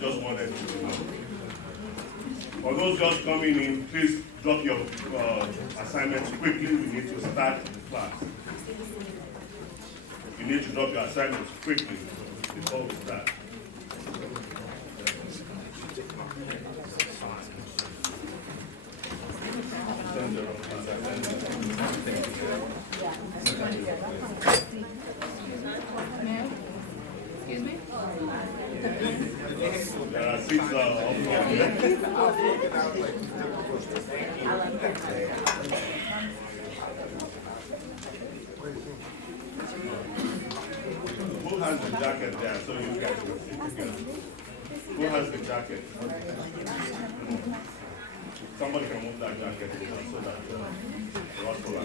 just wanted to know. For those just coming in, please drop your assignments quickly. We need to start the class. You need to drop your assignments quickly before we start. Excuse me? There are 6 of Who has the jacket there so you guys will sit together? Who has the jacket? Somebody can move that jacket so that Russell can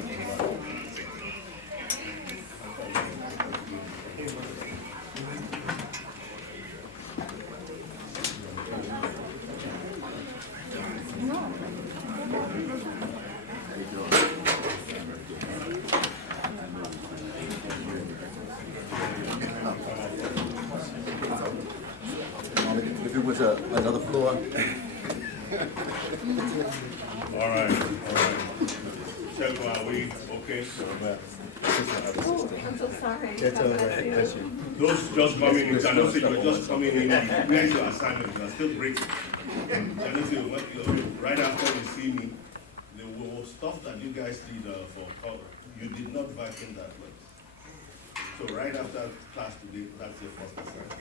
If it was another floor. All right. Check, are we okay? I'm so sorry. That's all right. Those just coming in, I know you're just coming in, where's your assignment? You're still breaking. I know right after you see me, the stuff that you guys did for cover, you did not vacuum that place. So right after class today, that's your first assignment.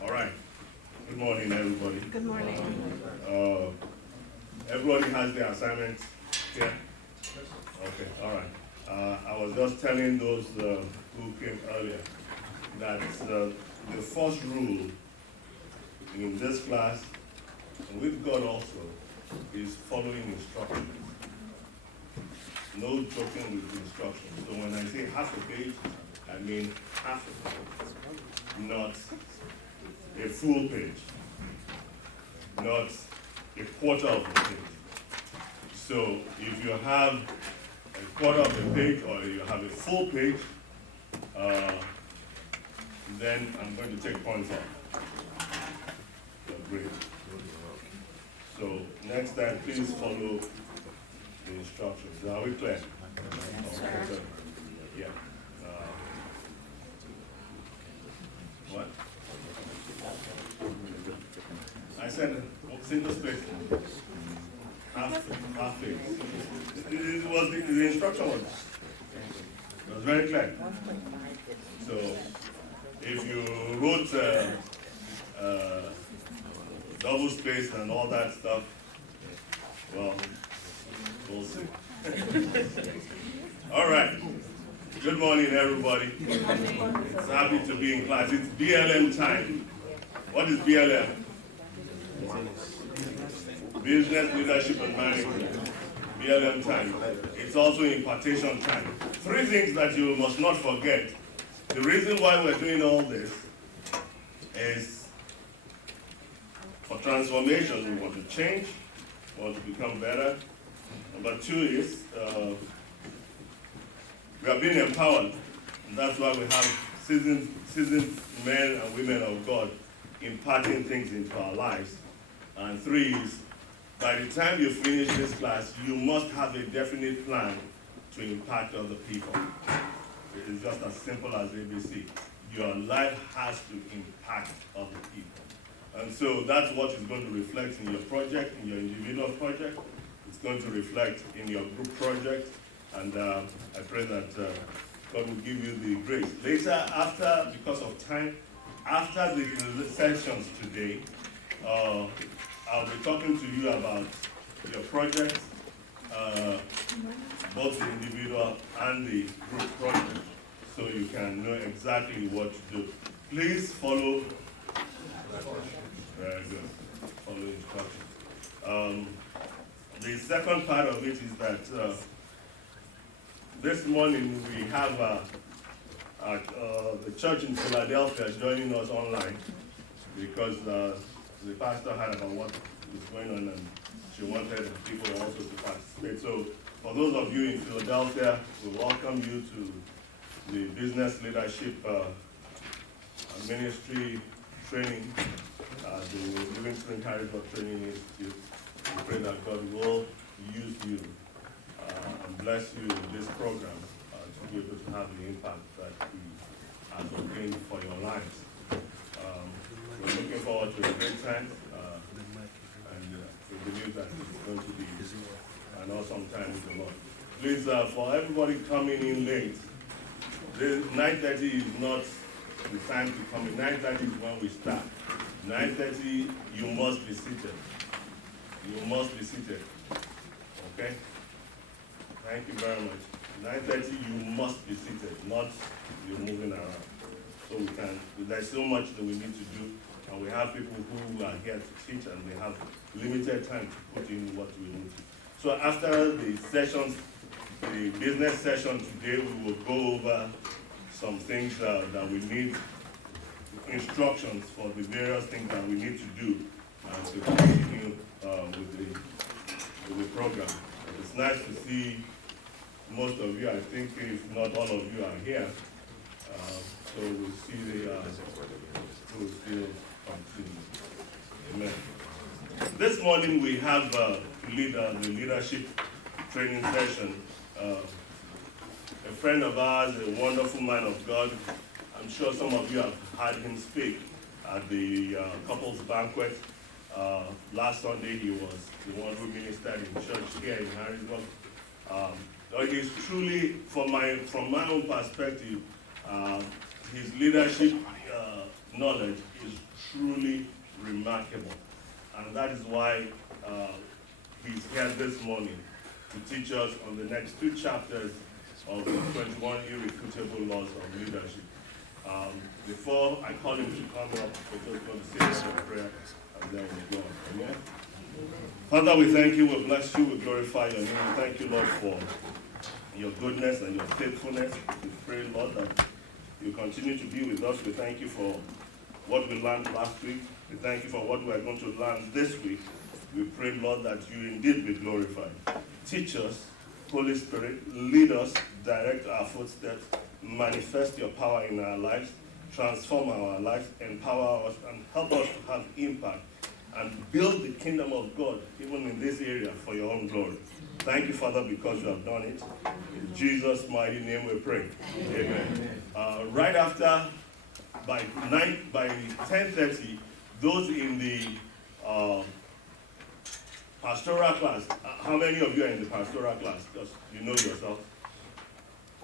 All right. Good morning, everybody. Good morning. Everybody has their assignments here? Okay, all right. I was just telling those who came earlier that the first rule in this class, and with God also, is following instructions. No joking with instructions. So when I say half a page, I mean half a page, not a full page, not a quarter of the page. So if you have a quarter of the page or you have a full page, then I'm going to take points off. Great. So next time, please follow the instructions. Are we clear? Yes, Okay, sir. so, yeah. What? I said single space. Half page. It was the instruction was very clear. So if you wrote double space and all that stuff, well, we'll see. All right. Good morning, everybody. It's happy to be in class. It's BLM time. What is BLM? Business, Leadership, and Management. BLM time. It's also impartation time. 3 things that you must not forget. The reason why we're doing all this is for transformation. We want to change, we want to become better. Number 2 is we are being empowered. And that's why we have seasoned men and women of God imparting things into our lives. And 3 is, by the time you finish this class, you must have a definite plan to impact other people. It is just as simple as ABC. Your life has to impact other people. And so that's what is going to reflect in your project, in your individual project. It's going to reflect in your group project. And I pray that God will give you the grace. Later, after, because of time, after the sessions today, I'll be talking to you about your project, both the individual and the group project, so you can know exactly what to do. Please follow. Very good. Follow instructions. The second part of it is that this morning we have at the church in Philadelphia joining us online because the pastor heard about what was going on and she wanted people also to participate. So for those of you in Philadelphia, we welcome you to the business leadership ministry training, the Living Spring Harrisburg Training Institute. We pray that God will use you and bless you in this program to be able to have the impact that He has ordained for your lives. We're looking forward to a great time, and we believe that it's going to be an awesome time with the Lord. Please, for everybody coming in late, 9:30 is not the time to come in. 9:30 is when we start. 9:30, you must be seated. You must be seated. Okay? Thank you very much. 9:30, you must be seated, not you're moving around. So there's so much that we need to do, and we have people who are here to teach, and they have limited time to put in what we need to. So after the sessions, the business session today, we will go over some things that we need, instructions for the various things that we need to do to continue with the program. It's nice to see most of you. I think if not all of you are here, so we'll see we'll still continue. Amen. This morning we have the leadership training session. A friend of ours, a wonderful man of God. I'm sure some of you have heard him speak at the couples banquet. Last Sunday he was the one who ministered in church here in Harrisburg. He's truly, from my own perspective, his leadership knowledge is truly remarkable. And that is why he's here this morning to teach us on the next 2 chapters of the 21 irrefutable laws of leadership. Before I call him to come up, we're just going to say a word of prayer and then we'll go on. Amen? Father, we thank you, we bless you, we glorify your name. We thank you, Lord, for your goodness and your faithfulness. We pray, Lord, that you continue to be with us. We thank you for what we learned last week. We thank you for what we are going to learn this week. We pray, Lord, that you indeed be glorified. Teach us, Holy Spirit, lead us, direct our footsteps, manifest your power in our lives, transform our lives, empower us, and help us to have impact and build the kingdom of God, even in this area, for your own glory. Thank you, Father, because you have done it. In Jesus' mighty name we pray. Amen. Right after, by 10:30, those in the pastoral class, how many of you are in the pastoral class? Just you know yourself.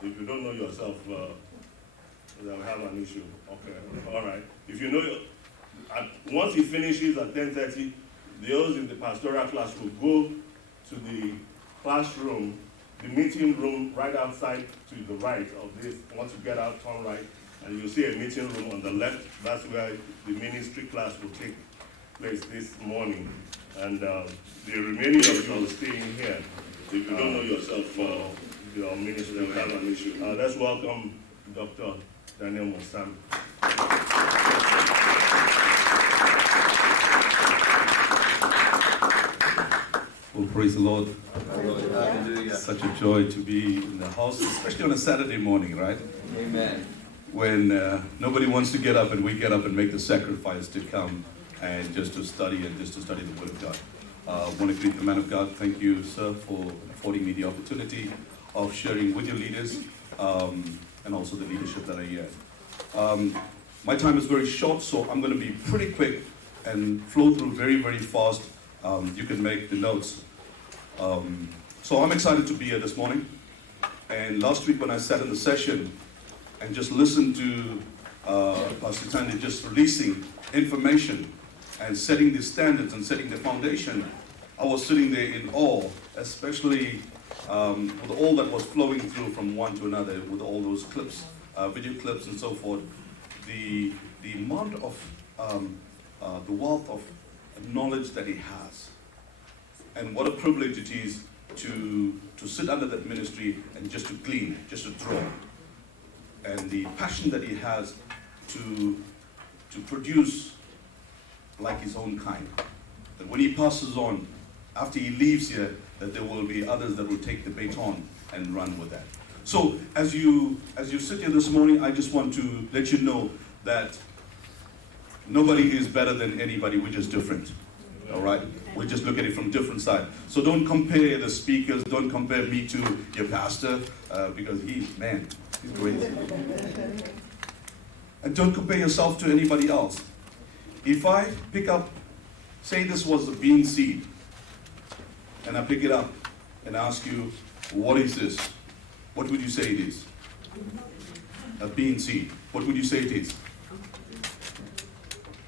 If you don't know yourself, then we have an issue. Okay, all right. If you know, once he finishes at 10:30, those in the pastoral class will go to the classroom, the meeting room right outside to the right of this. Once you get out, turn right, and you'll see a meeting room on the left. That's where the ministry class will take place this morning. And the remaining of you will stay in here. If you don't know yourself, your ministry will have an issue. Let's welcome Dr. Daniel Mosam. Well, praise the Lord. Hallelujah. Such a joy to be in the house, especially on a Saturday morning, right? Amen. When nobody wants to get up and we get up and make the sacrifice to come and just to study the Word of God. I want to greet the man of God. Thank you, sir, for affording me the opportunity of sharing with your leaders and also the leadership that are here. My time is very short, so I'm going to be pretty quick and flow through very, very fast. You can make the notes. So I'm excited to be here this morning. And last week when I sat in the session and just listened to Pastor Tandy just releasing information and setting the standards and setting the foundation, I was sitting there in awe, especially with all that was flowing through from one to another, with all those clips, video clips and so forth. The amount of, the wealth of knowledge that he has. And what a privilege it is to sit under that ministry and just to glean, just to draw. and the passion that he has to produce like his own kind. That when he passes on, after he leaves here, that there will be others that will take the baton and run with that. So as you sit here this morning, I just want to let you know that nobody is better than anybody. We're just different. All right? We just look at it from different sides. So don't compare the speakers. Don't compare me to your pastor because he's great. And don't compare yourself to anybody else. If I pick up, say this was a bean seed, and I pick it up and ask you, what is this? What would you say it is? A bean seed. What would you say it is?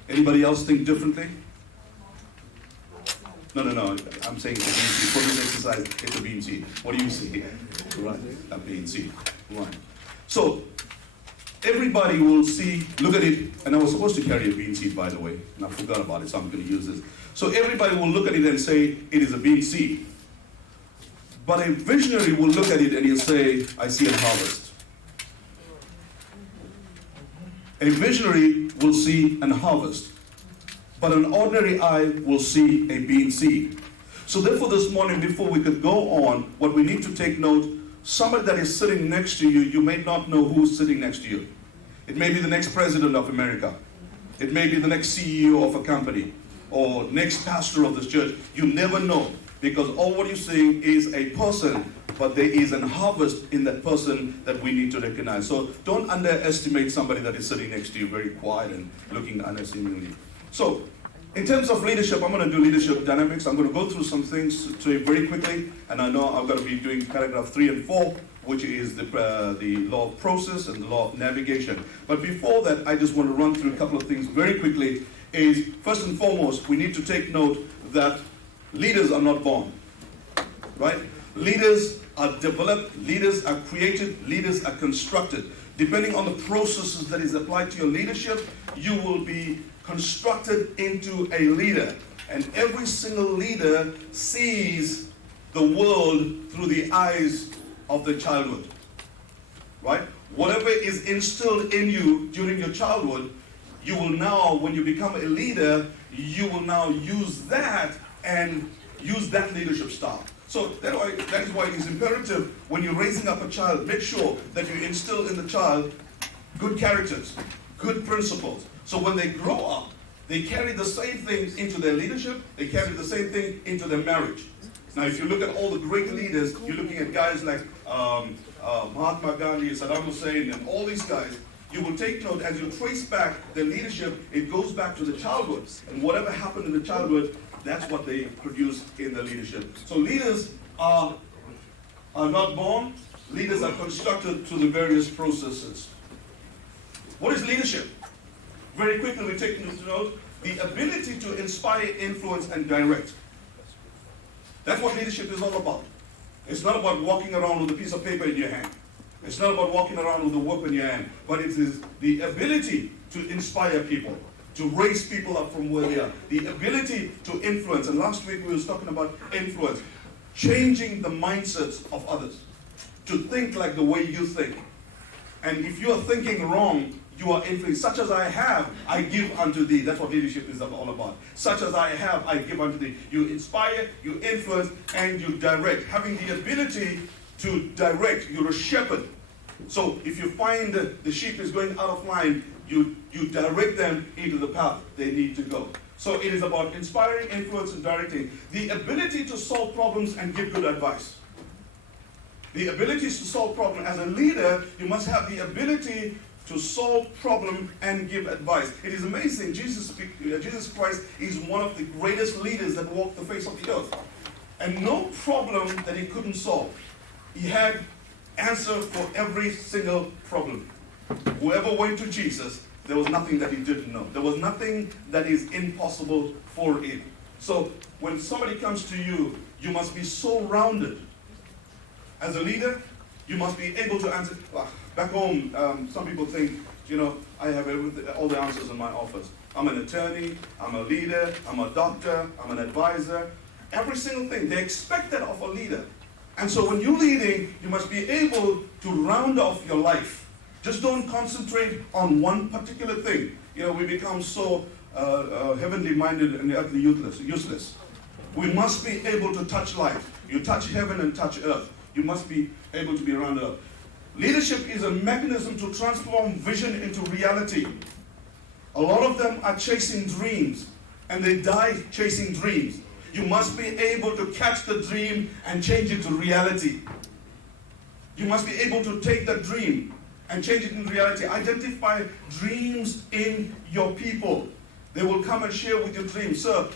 Anybody else think differently? No. I'm saying it's a bean seed. For this exercise, it's a bean seed. What do you say? Right. A bean seed. Right. So, everybody will see, look at it, and I was supposed to carry a bean seed, by the way, and I forgot about it, so I'm going to use this. So everybody will look at it and say, it is a bean seed. But a visionary will look at it and he'll say, I see a harvest. A visionary will see an harvest, but an ordinary eye will see a bean seed. So therefore this morning, before we could go on, what we need to take note, somebody that is sitting next to you, you may not know who's sitting next to you. It may be the next president of America. It may be the next CEO of a company or next pastor of this church. You never know, because all what you're seeing is a person, but there is an harvest in that person that we need to recognize. So don't underestimate somebody that is sitting next to you, very quiet and looking unassumingly. So in terms of leadership, I'm going to do leadership dynamics. I'm going to go through some things to you very quickly, and I know I'm going to be doing paragraph 3 and 4, which is the law of process and the law of navigation. But before that, I just want to run through a couple of things very quickly. Is first and foremost, we need to take note that leaders are not born, right? Leaders are developed, leaders are created, leaders are constructed. Depending on the processes that is applied to your leadership, you will be constructed into a leader. And every single leader sees the world through the eyes of the childhood, right? Whatever is instilled in you during your childhood, you will now, when you become a leader, you will now use that and use that leadership style. So that is why it is imperative when you're raising up a child, make sure that you instill in the child good characters, good principles. So when they grow up, they carry the same things into their leadership, they carry the same thing into their marriage. Now if you look at all the great leaders, you're looking at guys like Mahatma Gandhi, Saddam Hussein, and all these guys, you will take note, as you trace back their leadership, it goes back to the childhood. And whatever happened in the childhood, that's what they produce in the leadership. So leaders are not born, leaders are constructed through the various processes. What is leadership? Very quickly we take note, the ability to inspire, influence, and direct. That's what leadership is all about. It's not about walking around with a piece of paper in your hand. It's not about walking around with a whip in your hand, but it is the ability to inspire people, to raise people up from where they are, the ability to influence. And last week we were talking about influence, changing the mindsets of others, to think like the way you think. And if you are thinking wrong, you are influenced. Such as I have, I give unto thee. That's what leadership is all about. Such as I have, I give unto thee. You inspire, you influence, and you direct. Having the ability to direct, you're a shepherd. So if you find that the sheep is going out of line, you direct them into the path they need to go. So it is about inspiring, influence, and directing. The ability to solve problems and give good advice. The abilities to solve problems. As a leader, you must have the ability to solve problem and give advice. It is amazing. Jesus Christ is one of the greatest leaders that walked the face of the earth. And no problem that he couldn't solve. He had answer for every single problem. Whoever went to Jesus, there was nothing that he didn't know. There was nothing that is impossible for him. So when somebody comes to you, you must be so rounded. As a leader, you must be able to answer. Back home, some people think, I have all the answers in my office. I'm an attorney, I'm a leader, I'm a doctor, I'm an advisor. Every single thing, they expect that of a leader. And so when you're leading, you must be able to round off your life. Just don't concentrate on one particular thing. We become so heavenly minded and earthly useless. We must be able to touch life. You touch heaven and touch earth. You must be able to be around earth. Leadership is a mechanism to transform vision into reality. A lot of them are chasing dreams, and they die chasing dreams. You must be able to catch the dream and change it to reality. You must be able to take the dream and change it into reality. Identify dreams in your people. They will come and share with your dreams. Sir,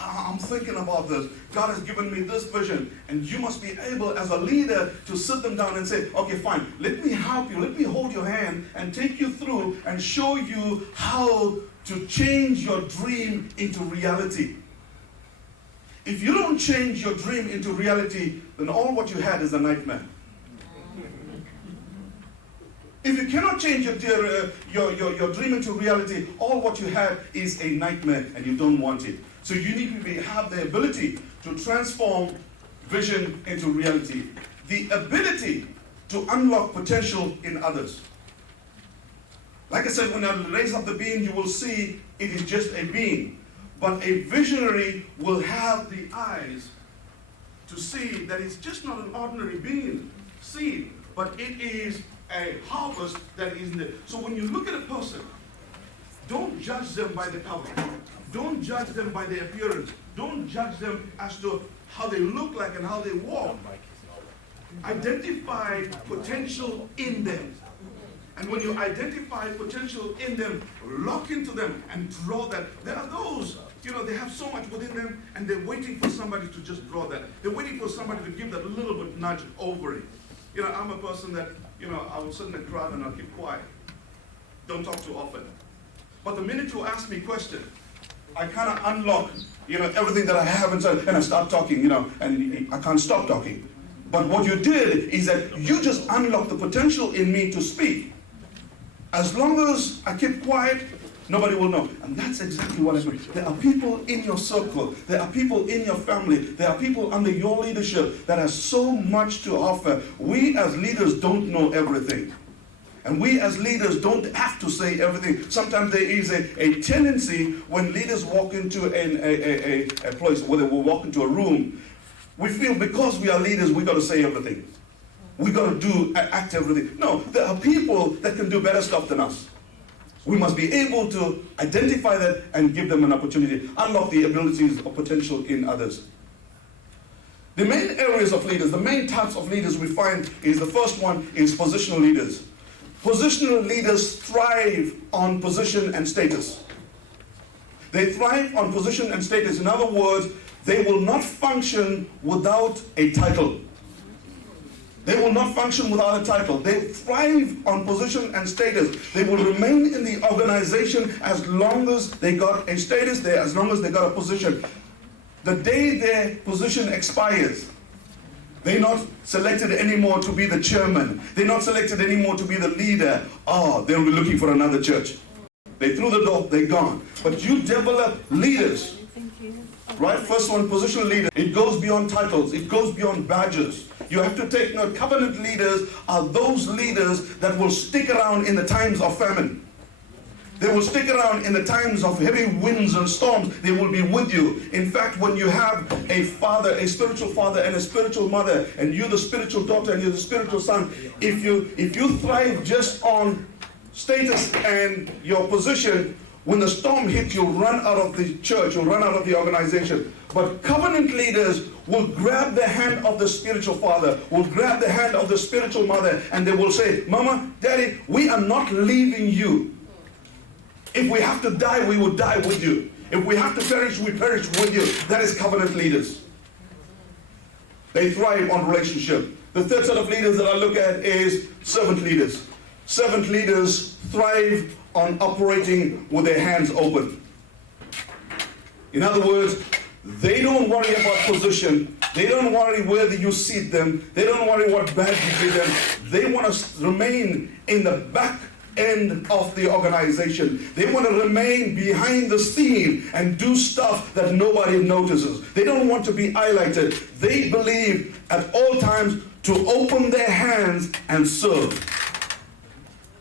I'm thinking about this. God has given me this vision. And you must be able, as a leader, to sit them down and say, okay, fine, let me help you. Let me hold your hand and take you through and show you how to change your dream into reality. If you don't change your dream into reality, then all what you had is a nightmare. If you cannot change your dream into reality, all what you have is a nightmare and you don't want it. So you need to have the ability to transform vision into reality. The ability to unlock potential in others. Like I said, when I raise up the bean, you will see it is just a bean. But a visionary will have the eyes to see that it's just not an ordinary bean seed, but it is a harvest that is in there. So when you look at a person, don't judge them by the cover. Don't judge them by their appearance. Don't judge them as to how they look like and how they walk. Identify potential in them. And when you identify potential in them, lock into them and draw that. There are those, they have so much within them and they're waiting for somebody to just draw that. They're waiting for somebody to give that little bit nudge over it. I'm a person that, I will sit in the crowd and I'll keep quiet. Don't talk too often. But the minute you ask me a question, I kind of unlock, everything that I have inside and I start talking, and I can't stop talking. But what you did is that you just unlocked the potential in me to speak. As long as I keep quiet, nobody will know. And that's exactly what I mean. There are people in your circle. There are people in your family. There are people under your leadership that have so much to offer. We as leaders don't know everything. And we as leaders don't have to say everything. Sometimes there is a tendency when leaders walk into a place, whether we walk into a room, we feel because we are leaders, we got to say everything. We got to act everything. No, there are people that can do better stuff than us. We must be able to identify that and give them an opportunity, unlock the abilities or potential in others. The main areas of leaders, the main types of leaders we find is, the first one is positional leaders. Positional leaders thrive on position and status. They thrive on position and status. In other words, they will not function without a title. They will not function without a title. They thrive on position and status. They will remain in the organization as long as they got a status there, as long as they got a position. The day their position expires, they're not selected anymore to be the chairman. They're not selected anymore to be the leader. They'll be looking for another church. They threw the door, they're gone. But you develop leaders. Right? First one, positional leader. It goes beyond titles. It goes beyond badges. You have to take note. Covenant leaders are those leaders that will stick around in the times of famine. They will stick around in the times of heavy winds and storms. They will be with you. In fact, when you have a father, a spiritual father and a spiritual mother, and you're the spiritual daughter and you're the spiritual son, if you thrive just on status and your position, when the storm hits, you'll run out of the church, you'll run out of the organization. But covenant leaders will grab the hand of the spiritual father, will grab the hand of the spiritual mother, and they will say, Mama, Daddy, we are not leaving you. If we have to die, we will die with you. If we have to perish, we perish with you. That is covenant leaders. They thrive on relationship. The third set of leaders that I look at is servant leaders. Servant leaders thrive on operating with their hands open. In other words, they don't worry about position. They don't worry whether you seat them. They don't worry what badge you give them. They want to remain in the back end of the organization. They want to remain behind the scene and do stuff that nobody notices. They don't want to be highlighted. They believe at all times to open their hands and serve.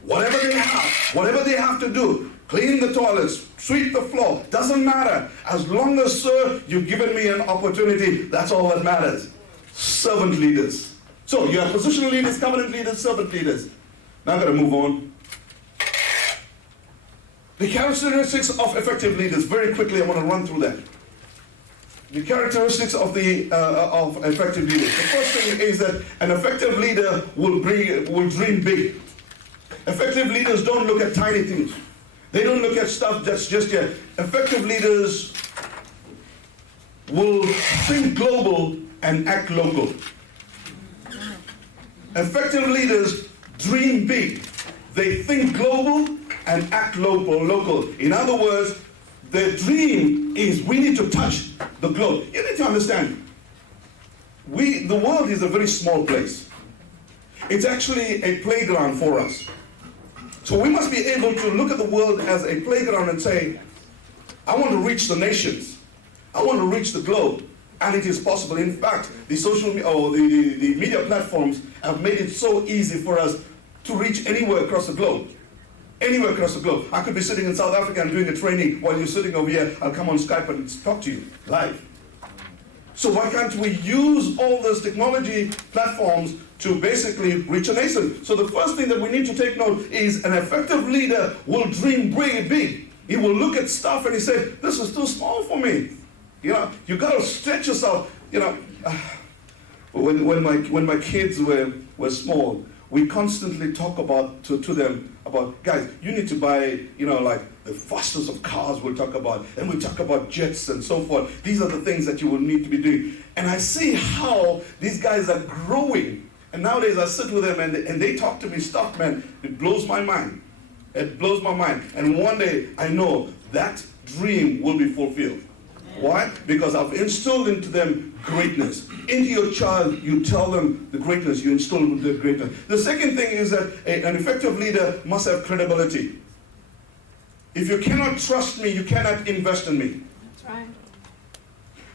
Whatever they have to do, clean the toilets, sweep the floor, doesn't matter. As long as, sir, you've given me an opportunity, that's all that matters. Servant leaders. So you have positional leaders, covenant leaders, servant leaders. Now I'm going to move on. The characteristics of effective leaders. Very quickly, I want to run through that. The characteristics of effective leaders. The first thing is that an effective leader will dream big. Effective leaders don't look at tiny things. They don't look at stuff that's just yet. Effective leaders will think global and act local. Effective leaders dream big. They think global and act local. In other words, their dream is we need to touch the globe. You need to understand, the world is a very small place. It's actually a playground for us. So we must be able to look at the world as a playground and say, I want to reach the nations. I want to reach the globe. And it is possible. In fact, the the media platforms have made it so easy for us to reach anywhere across the globe. Anywhere across the globe. I could be sitting in South Africa and doing a training while you're sitting over here. I'll come on Skype and talk to you live. So why can't we use all those technology platforms to basically reach a nation? So the first thing that we need to take note is an effective leader will dream big. He will look at stuff and he say, this is too small for me. You know, you got to stretch yourself. You know, when my kids were small, we constantly talk to them about, guys, you need to buy, like the fastest of cars we'll talk about, and we'll talk about jets and so forth. These are the things that you will need to be doing. And I see how these guys are growing. And nowadays I sit with them and they talk to me stuff, man, it blows my mind. It blows my mind. And one day I know that dream will be fulfilled. Why? Because I've instilled into them greatness. Into your child, you tell them the greatness, you instill the greatness. The second thing is that an effective leader must have credibility. If you cannot trust me, you cannot invest in me. That's right.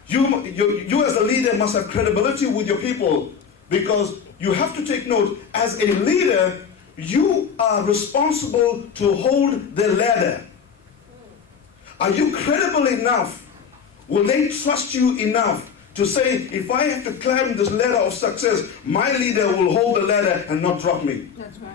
You as a leader must have credibility with your people, because you have to take note, as a leader, you are responsible to hold the ladder. Are you credible enough? Will they trust you enough to say, if I have to climb this ladder of success, my leader will hold the ladder and not drop me? That's right.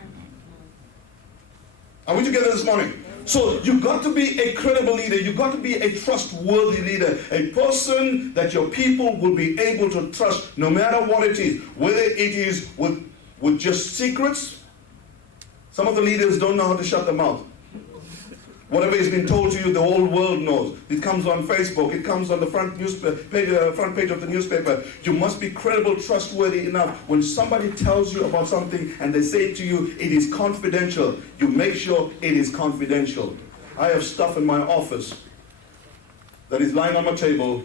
Are we together this morning? So you've got to be a credible leader. You've got to be a trustworthy leader. A person that your people will be able to trust no matter what it is. Whether it is with just secrets. Some of the leaders don't know how to shut their mouth. Whatever has been told to you, the whole world knows. It comes on Facebook. It comes on the front page of the newspaper. You must be credible, trustworthy enough. When somebody tells you about something and they say to you, it is confidential, you make sure it is confidential. I have stuff in my office that is lying on my table,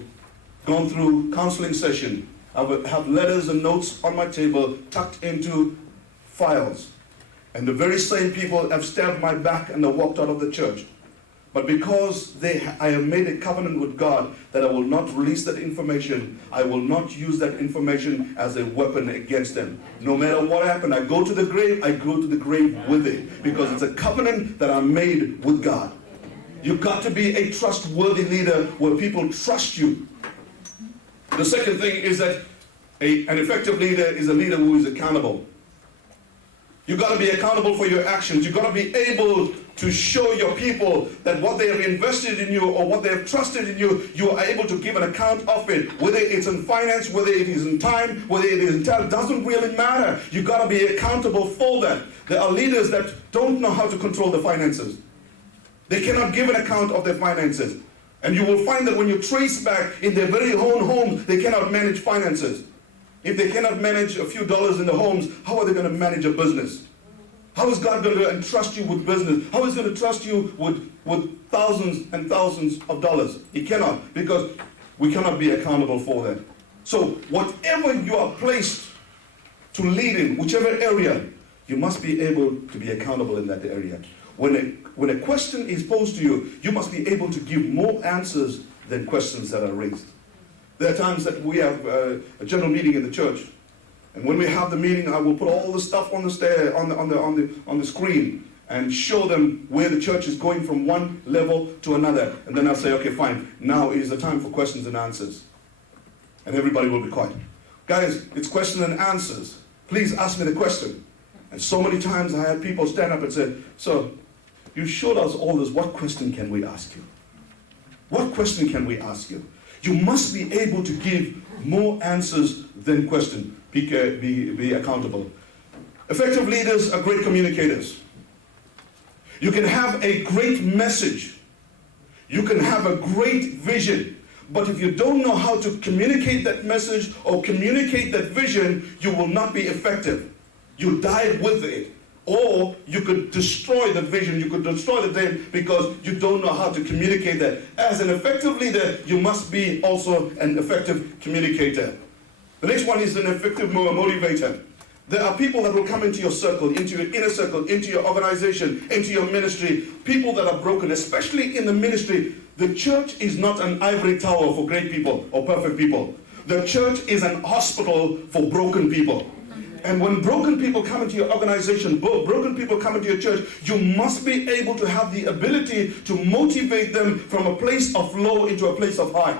gone through counseling session. I would have letters and notes on my table tucked into files. And the very same people have stabbed my back and they walked out of the church. But because I have made a covenant with God that I will not release that information, I will not use that information as a weapon against them. No matter what happened, I go to the grave, I go to the grave with it. Because it's a covenant that I made with God. You've got to be a trustworthy leader where people trust you. The second thing is that an effective leader is a leader who is accountable. You've got to be accountable for your actions. You've got to be able to show your people that what they have invested in you or what they have trusted in you, you are able to give an account of it. Whether it's in finance, whether it is in time, whether it is in talent, doesn't really matter. You've got to be accountable for that. There are leaders that don't know how to control the finances. They cannot give an account of their finances. And you will find that when you trace back in their very own homes, they cannot manage finances. If they cannot manage a few dollars in the homes, how are they going to manage a business? How is God going to entrust you with business? How is He going to trust you with thousands and thousands of dollars? He cannot, because we cannot be accountable for that. So whatever you are placed to lead in, whichever area, you must be able to be accountable in that area. When a question is posed to you, you must be able to give more answers than questions that are raised. There are times that we have a general meeting in the church, and when we have the meeting, I will put all the stuff on the screen, and show them where the church is going from one level to another. And then I'll say, okay, fine, now is the time for questions and answers. And everybody will be quiet. Guys, it's question and answers. Please ask me the question. And so many times I had people stand up and say, so, you showed us all this, what question can we ask you? What question can we ask you? You must be able to give more answers than question. Be accountable. Effective leaders are great communicators. You can have a great message. You can have a great vision. But if you don't know how to communicate that message or communicate that vision, you will not be effective. You die with it. Or you could destroy the vision, you could destroy the dream because you don't know how to communicate that. As an effective leader, you must be also an effective communicator. The next one is an effective motivator. There are people that will come into your circle, into your inner circle, into your organization, into your ministry, people that are broken, especially in the ministry. The church is not an ivory tower for great people or perfect people. The church is an hospital for broken people. And when broken people come into your organization, broken people come into your church, you must be able to have the ability to motivate them from a place of low into a place of high.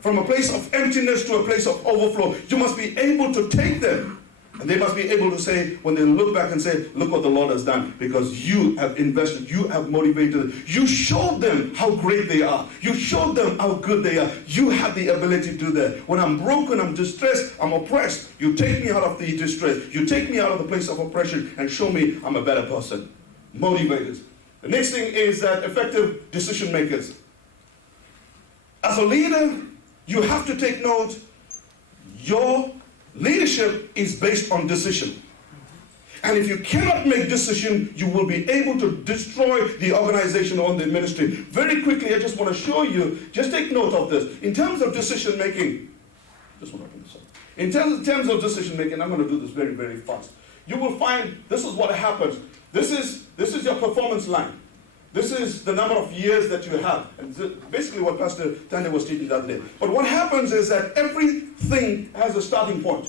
From a place of emptiness to a place of overflow. You must be able to take them. And they must be able to say, when they look back and say, look what the Lord has done. Because you have invested, you have motivated, you showed them how great they are. You showed them how good they are. You have the ability to do that. When I'm broken, I'm distressed, I'm oppressed, you take me out of the distress. You take me out of the place of oppression and show me I'm a better person. Motivators. The next thing is that effective decision makers. As a leader, you have to take note, your leadership is based on decision. And if you cannot make decision, you will be able to destroy the organization or the ministry. Very quickly, I just want to show you, just take note of this. In terms of decision making, just want to open this up. In terms of decision making, I'm going to do this very, very fast. You will find this is what happens. This is your performance line. This is the number of years that you have. And basically what Pastor Tanya was teaching the other day. But what happens is that everything has a starting point.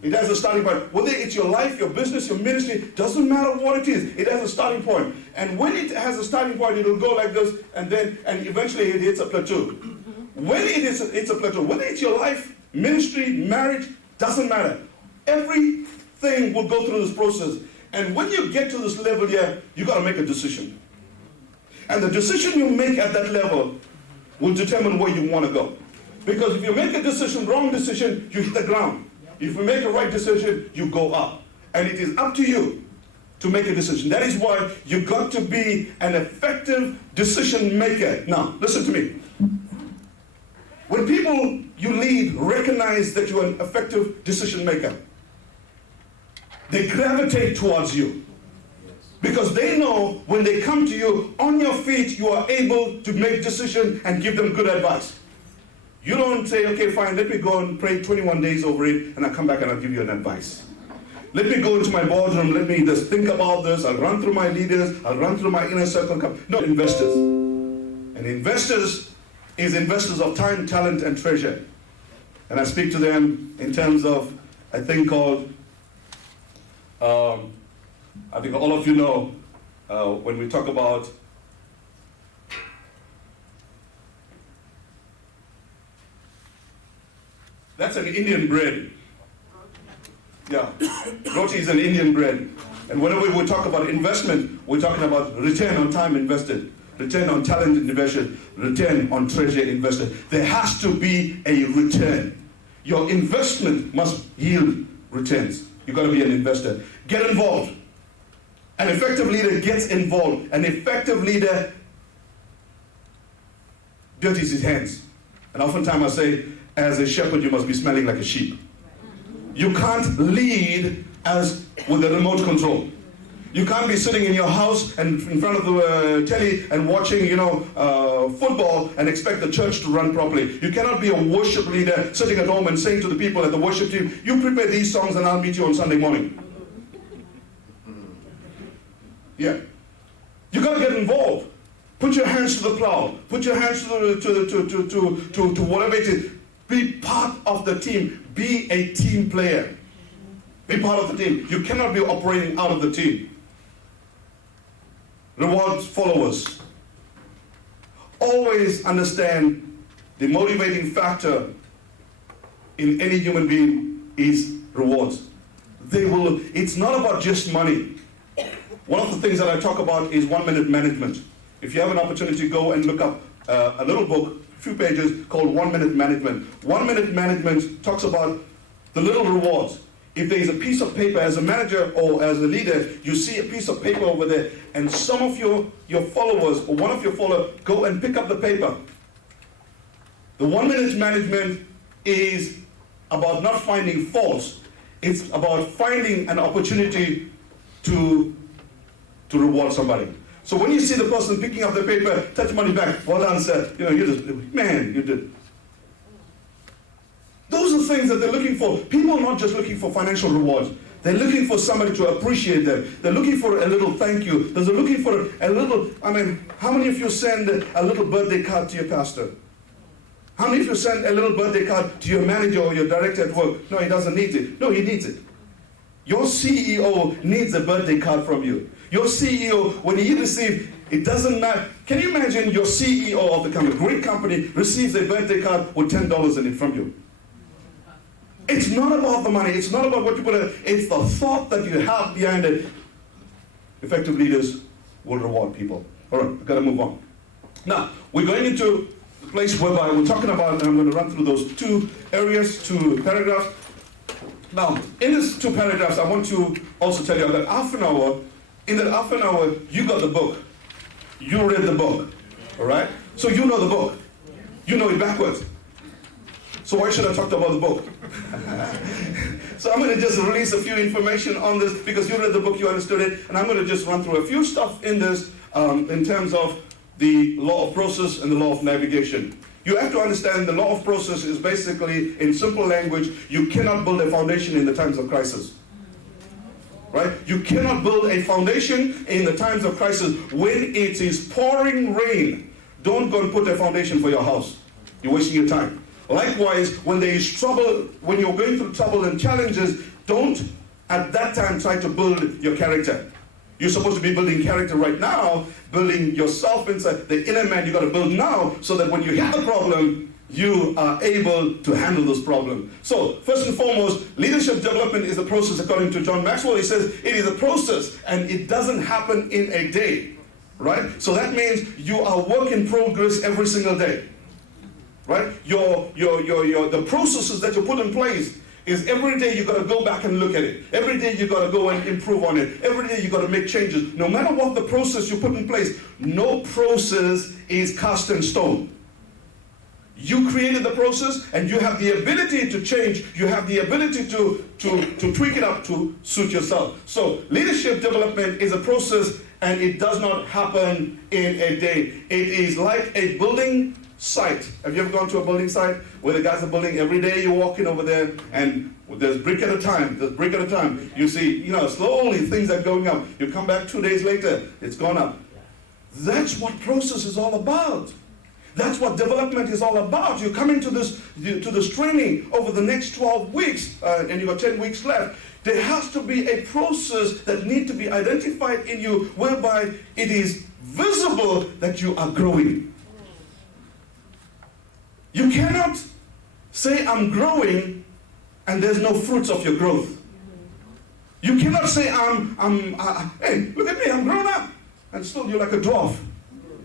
It has a starting point. Whether it's your life, your business, your ministry, doesn't matter what it is. It has a starting point. And when it has a starting point, it will go like this, and eventually it hits a plateau. When it's a plateau, whether it's your life, ministry, marriage, doesn't matter. Everything will go through this process. And when you get to this level here, you got to make a decision. And the decision you make at that level will determine where you want to go. Because if you make a decision, wrong decision, you hit the ground. If you make a right decision, you go up. And it is up to you to make a decision. That is why you got to be an effective decision maker. Now, listen to me. When people you lead recognize that you're an effective decision maker, they gravitate towards you. Because they know when they come to you on your feet, you are able to make decisions and give them good advice. You don't say, okay, fine, let me go and pray 21 days over it, and I'll come back and I'll give you an advice. Let me go into my boardroom, let me just think about this, I'll run through my leaders, I'll run through my inner circle. No, investors. And investors is investors of time, talent, and treasure. And I speak to them in terms of a thing called, I think all of you know, when we talk about that's an Indian bread. Yeah, roti is an Indian bread. And whenever we talk about investment, we're talking about return on time invested, return on talent invested, return on treasure invested. There has to be a return. Your investment must yield returns. You've got to be an investor. Get involved. An effective leader gets involved. An effective leader dirties his hands. And oftentimes I say, as a shepherd, you must be smelling like a sheep. You can't lead as with a remote control. You can't be sitting in your house and in front of the telly and watching, football and expect the church to run properly. You cannot be a worship leader sitting at home and saying to the people at the worship team, you prepare these songs and I'll meet you on Sunday morning. Yeah. You got to get involved. Put your hands to the plow. Put your hands to whatever it is. Be part of the team. Be a team player. Be part of the team. You cannot be operating out of the team. rewards followers. Always understand the motivating factor in any human being is rewards. It's not about just money. One of the things that I talk about is 1 minute management. If you have an opportunity, go and look up a little book, a few pages, called 1 minute management. 1 minute management talks about the little rewards. If there is a piece of paper as a manager or as a leader, you see a piece of paper over there, and some of your followers or one of your followers go and pick up the paper. The 1 minute management is about not finding faults. It's about finding an opportunity to reward somebody. So when you see the person picking up the paper, touch money back, well done, sir. You did. Those are things that they're looking for. People are not just looking for financial rewards. They're looking for somebody to appreciate them. They're looking for a little thank you. They're looking for a little, how many of you send a little birthday card to your pastor? How many of you send a little birthday card to your manager or your director at work? No, he doesn't need it. No, he needs it. Your CEO needs a birthday card from you. Your CEO, when he receives, it doesn't matter. Can you imagine your CEO of the company, great company, receives a birthday card with $10 in it from you? It's not about the money. It's not about what you put in. It's the thought that you have behind it. Effective leaders will reward people. All right, I've got to move on. Now, we're going into the place whereby we're talking about, and I'm going to run through those two areas, two paragraphs. Now, in these two paragraphs, I want to also tell you that in that half an hour, you got the book. You read the book. All right? So you know the book. You know it backwards. So why should I talk about the book? So I'm going to just release a few information on this because you read the book, you understood it, and I'm going to just run through a few stuff in this in terms of the law of process and the law of navigation. You have to understand the law of process is basically, in simple language, you cannot build a foundation in the times of crisis. Right? You cannot build a foundation in the times of crisis. When it is pouring rain, don't go and put a foundation for your house. You're wasting your time. Likewise, when there is trouble, when you're going through trouble and challenges, don't at that time try to build your character. You're supposed to be building character right now, building yourself inside. The inner man you got to build now so that when you hit the problem, you are able to handle this problem. So, first and foremost, leadership development is a process according to John Maxwell. He says it is a process and it doesn't happen in a day, right? So that means you are work in progress every single day, right? The processes that you put in place is every day you got to go back and look at it. Every day you got to go and improve on it. Every day you got to make changes. No matter what the process you put in place, no process is cast in stone. You created the process and you have the ability to change. You have the ability to tweak it up to suit yourself. So leadership development is a process and it does not happen in a day. It is like a building site. Have you ever gone to a building site where the guys are building? Every day you're walking over there and there's brick at a time. There's brick at a time. You see, slowly things are going up. You come back 2 days later, it's gone up. That's what process is all about. That's what development is all about. You come into this training over the next 12 weeks, and you've got 10 weeks left. There has to be a process that needs to be identified in you whereby it is visible that you are growing. You cannot say, I'm growing, and there's no fruits of your growth. You cannot say, hey, look at me, I'm grown up. And still you're like a dwarf.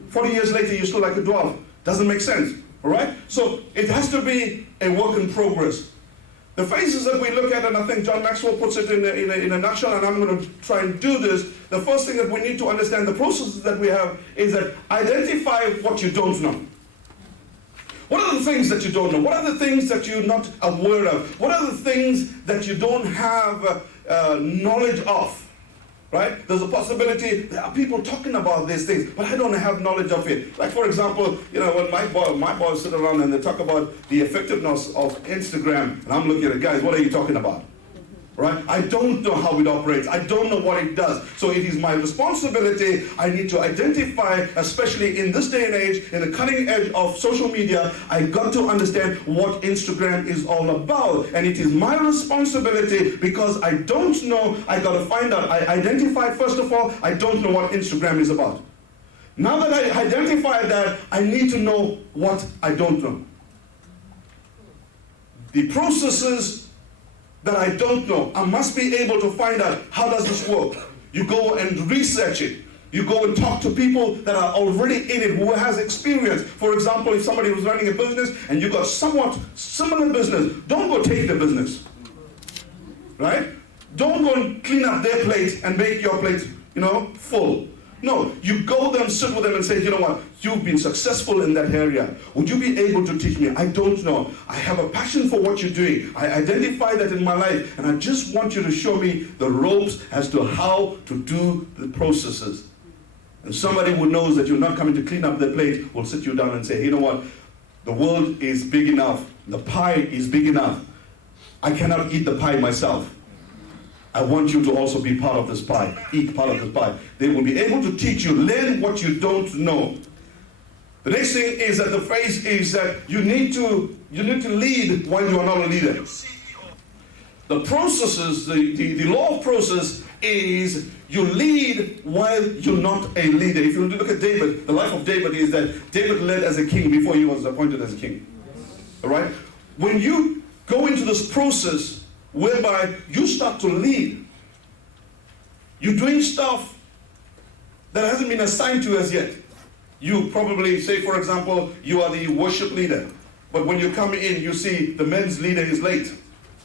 40 years later, you're still like a dwarf. Doesn't make sense, all right? So it has to be a work in progress. The phases that we look at, and I think John Maxwell puts it in a nutshell, and I'm going to try and do this. The first thing that we need to understand, the processes that we have, is that identify what you don't know. What are the things that you don't know? What are the things that you're not aware of? What are the things that you don't have knowledge of? Right? There's a possibility there are people talking about these things, but I don't have knowledge of it. Like, for example, when my boys sit around and they talk about the effectiveness of Instagram, and I'm looking at it, guys, what are you talking about? Right? I don't know how it operates. I don't know what it does. So it is my responsibility. I need to identify, especially in this day and age, in the cutting edge of social media, I got to understand what Instagram is all about. And it is my responsibility because I don't know. I got to find out. I identified, first of all, I don't know what Instagram is about. Now that I identified that, I need to know what I don't know. The processes that I don't know, I must be able to find out, how does this work? You go and research it. You go and talk to people that are already in it, who has experience. For example, if somebody was running a business and you got somewhat similar business, don't go take the business. Right? Don't go and clean up their plate and make your plate, full. No, you go there and sit with them and say, you know what, you've been successful in that area. Would you be able to teach me? I don't know. I have a passion for what you're doing. I identify that in my life, and I just want you to show me the ropes as to how to do the processes. And somebody who knows that you're not coming to clean up the plate will sit you down and say, you know what, the world is big enough. The pie is big enough. I cannot eat the pie myself. I want you to also be part of this pie, eat part of this pie. They will be able to teach you, learn what you don't know. The next thing is that the phrase is that you need to lead while you are not a leader. The processes, the law of process is you lead while you're not a leader. If you look at David, the life of David is that David led as a king before he was appointed as a king. All right? When you go into this process whereby you start to lead, you're doing stuff that hasn't been assigned to you as yet. You probably say, for example, you are the worship leader, but when you come in, you see the men's leader is late.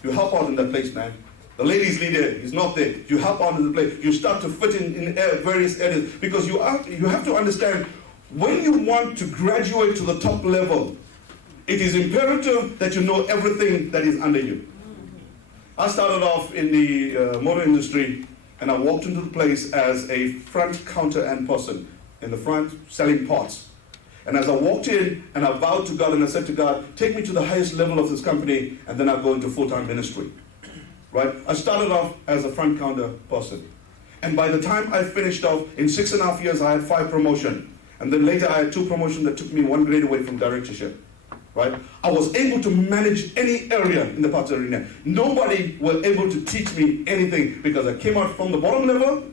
You help out in that place, man. The ladies' leader is not there. You help out in the place. You start to fit in various areas, because you have to understand, when you want to graduate to the top level, it is imperative that you know everything that is under you. I started off in the motor industry, and I walked into the place as a front counter and person in the front selling parts. And as I walked in, and I vowed to God, and I said to God, take me to the highest level of this company, and then I'll go into full-time ministry. Right? I started off as a front counter person. And by the time I finished off, in 6.5 years, I had 5 promotions. And then later I had 2 promotions that took me 1 grade away from directorship. Right? I was able to manage any area in the parts arena. Nobody was able to teach me anything, because I came out from the bottom level,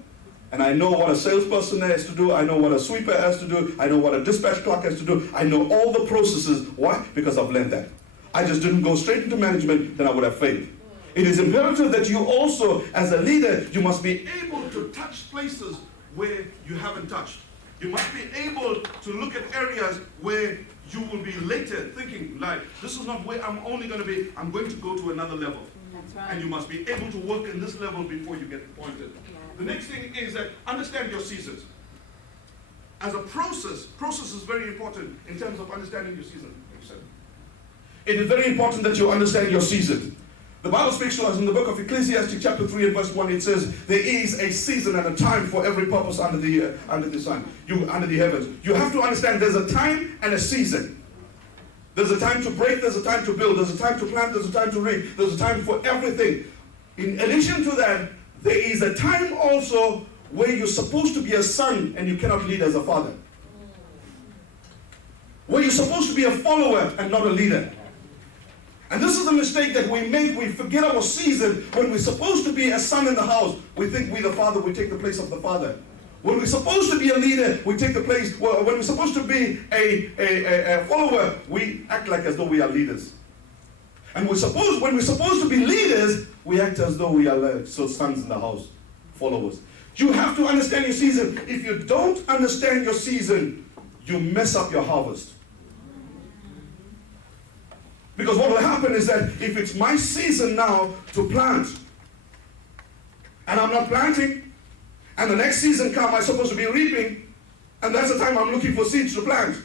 and I know what a salesperson has to do, I know what a sweeper has to do, I know what a dispatch clerk has to do, I know all the processes. Why? Because I've learned that. I just didn't go straight into management, then I would have failed. It is imperative that you also, as a leader, you must be able to touch places where you haven't touched. You must be able to look at areas where you will be later thinking, like, this is not where I'm only going to be, I'm going to go to another level. That's right. And you must be able to work in this level before you get appointed. The next thing is that understand your seasons. As a process is very important in terms of understanding your season. It is very important that you understand your season. The Bible speaks to us in the book of Ecclesiastes chapter 3 and verse 1. It says, there is a season and a time for every purpose under the sun, under the heavens. You have to understand there's a time and a season. There's a time to break, there's a time to build, there's a time to plant, there's a time to reap, there's a time for everything. In addition to that, there is a time also where you're supposed to be a son and you cannot lead as a father. Where you're supposed to be a follower and not a leader. And this is a mistake that we make. We forget our season. When we're supposed to be a son in the house, we think we the father, we take the place of the father. When we're supposed to be a leader, we take the place. Well, when we're supposed to be a follower, we act like as though we are leaders. And when we're supposed to be leaders, we act as though we are sons in the house, followers. You have to understand your season. If you don't understand your season, you mess up your harvest. Because what will happen is that if it's my season now to plant, and I'm not planting, and the next season comes, I'm supposed to be reaping, and that's the time I'm looking for seeds to plant,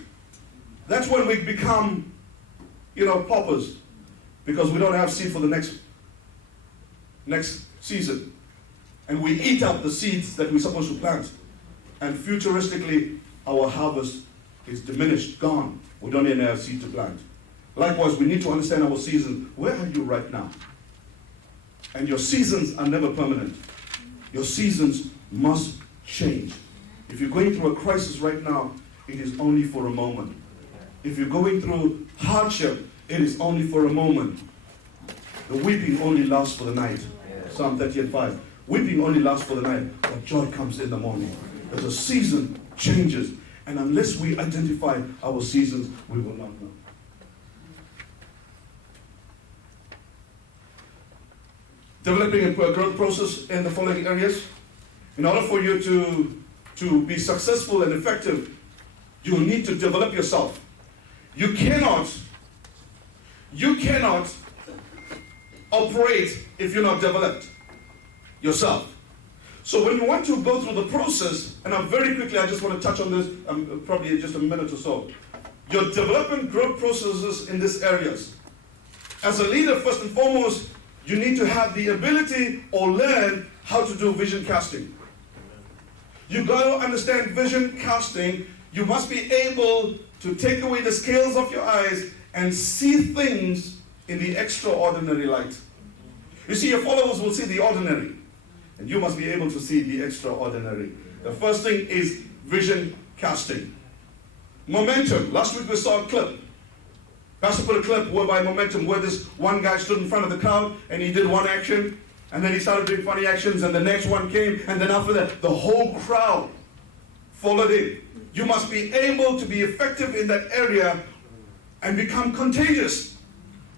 that's when we become, paupers, because we don't have seed for the next season. And we eat up the seeds that we're supposed to plant. And futuristically, our harvest is diminished, gone. We don't even have seed to plant. Likewise, we need to understand our season. Where are you right now? And your seasons are never permanent. Your seasons must change. If you're going through a crisis right now, it is only for a moment. If you're going through hardship, it is only for a moment. The weeping only lasts for the night. Psalm 30:5. Weeping only lasts for the night, but joy comes in the morning. As the season changes. And unless we identify our seasons, we will not know. Developing a growth process in the following areas. In order for you to be successful and effective, you need to develop yourself. You cannot operate if you're not developed yourself. So when you want to go through the process, and very quickly, I just want to touch on this, probably in just a minute or so. Your development growth processes in these areas. As a leader, first and foremost, you need to have the ability or learn how to do vision casting. You got to understand vision casting. You must be able to take away the scales of your eyes and see things in the extraordinary light. You see, your followers will see the ordinary, and you must be able to see the extraordinary. The first thing is vision casting. Momentum. Last week we saw a clip. Pastor put a clip whereby momentum, where this one guy stood in front of the crowd and he did one action, and then he started doing funny actions, and the next one came, and then after that, the whole crowd followed him. You must be able to be effective in that area and become contagious.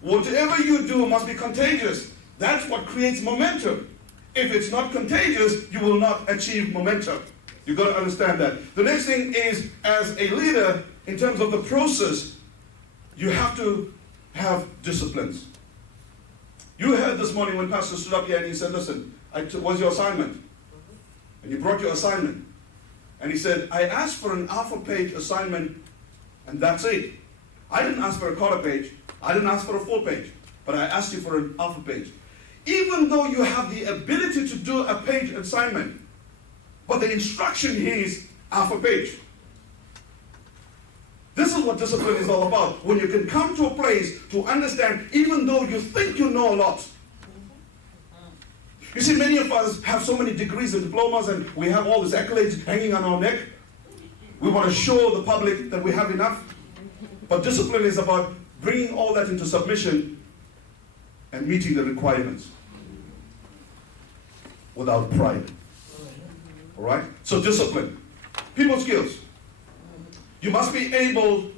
Whatever you do must be contagious. That's what creates momentum. If it's not contagious, you will not achieve momentum. You've got to understand that. The next thing is, as a leader, in terms of the process, you have to have disciplines. You heard this morning when Pastor stood up here and he said, listen, what's your assignment? And you brought your assignment. And he said, I asked for an half-a-page assignment, and that's it. I didn't ask for a quarter page. I didn't ask for a full page. But I asked you for an half-a-page. Even though you have the ability to do a page assignment, but the instruction here is half-a-page. This is what discipline is all about. When you can come to a place to understand, even though you think you know a lot. You see, many of us have so many degrees and diplomas, and we have all these accolades hanging on our neck. We want to show the public that we have enough. But discipline is about bringing all that into submission and meeting the requirements without pride. All right? So discipline. People skills. You must be able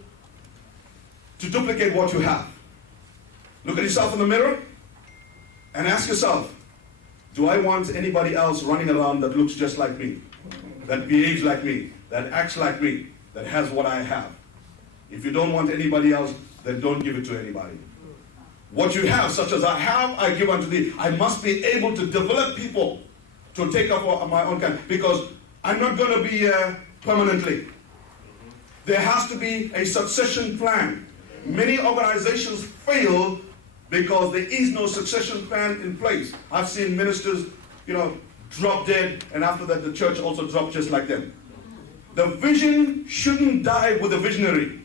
to duplicate what you have. Look at yourself in the mirror and ask yourself, do I want anybody else running around that looks just like me, that behaves like me, that acts like me, that has what I have? If you don't want anybody else, then don't give it to anybody. What you have, such as I have, I give unto thee. I must be able to develop people to take up my own kind, because I'm not going to be here permanently. There has to be a succession plan. Many organizations fail because there is no succession plan in place. I've seen ministers, drop dead, and after that the church also dropped just like them. The vision shouldn't die with the visionary.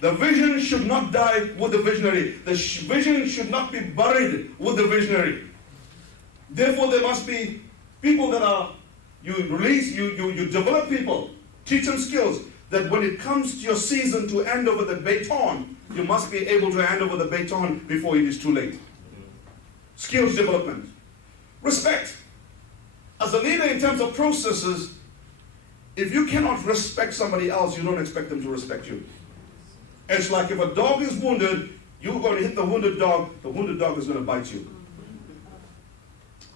The vision should not die with the visionary. The vision should not be buried with the visionary. Therefore, there must be people that are, you develop people, teach them skills, that when it comes to your season to hand over the baton, you must be able to hand over the baton before it is too late. Skills development. Respect. As a leader in terms of processes, if you cannot respect somebody else, you don't expect them to respect you. It's like if a dog is wounded, you're going to hit the wounded dog is going to bite you.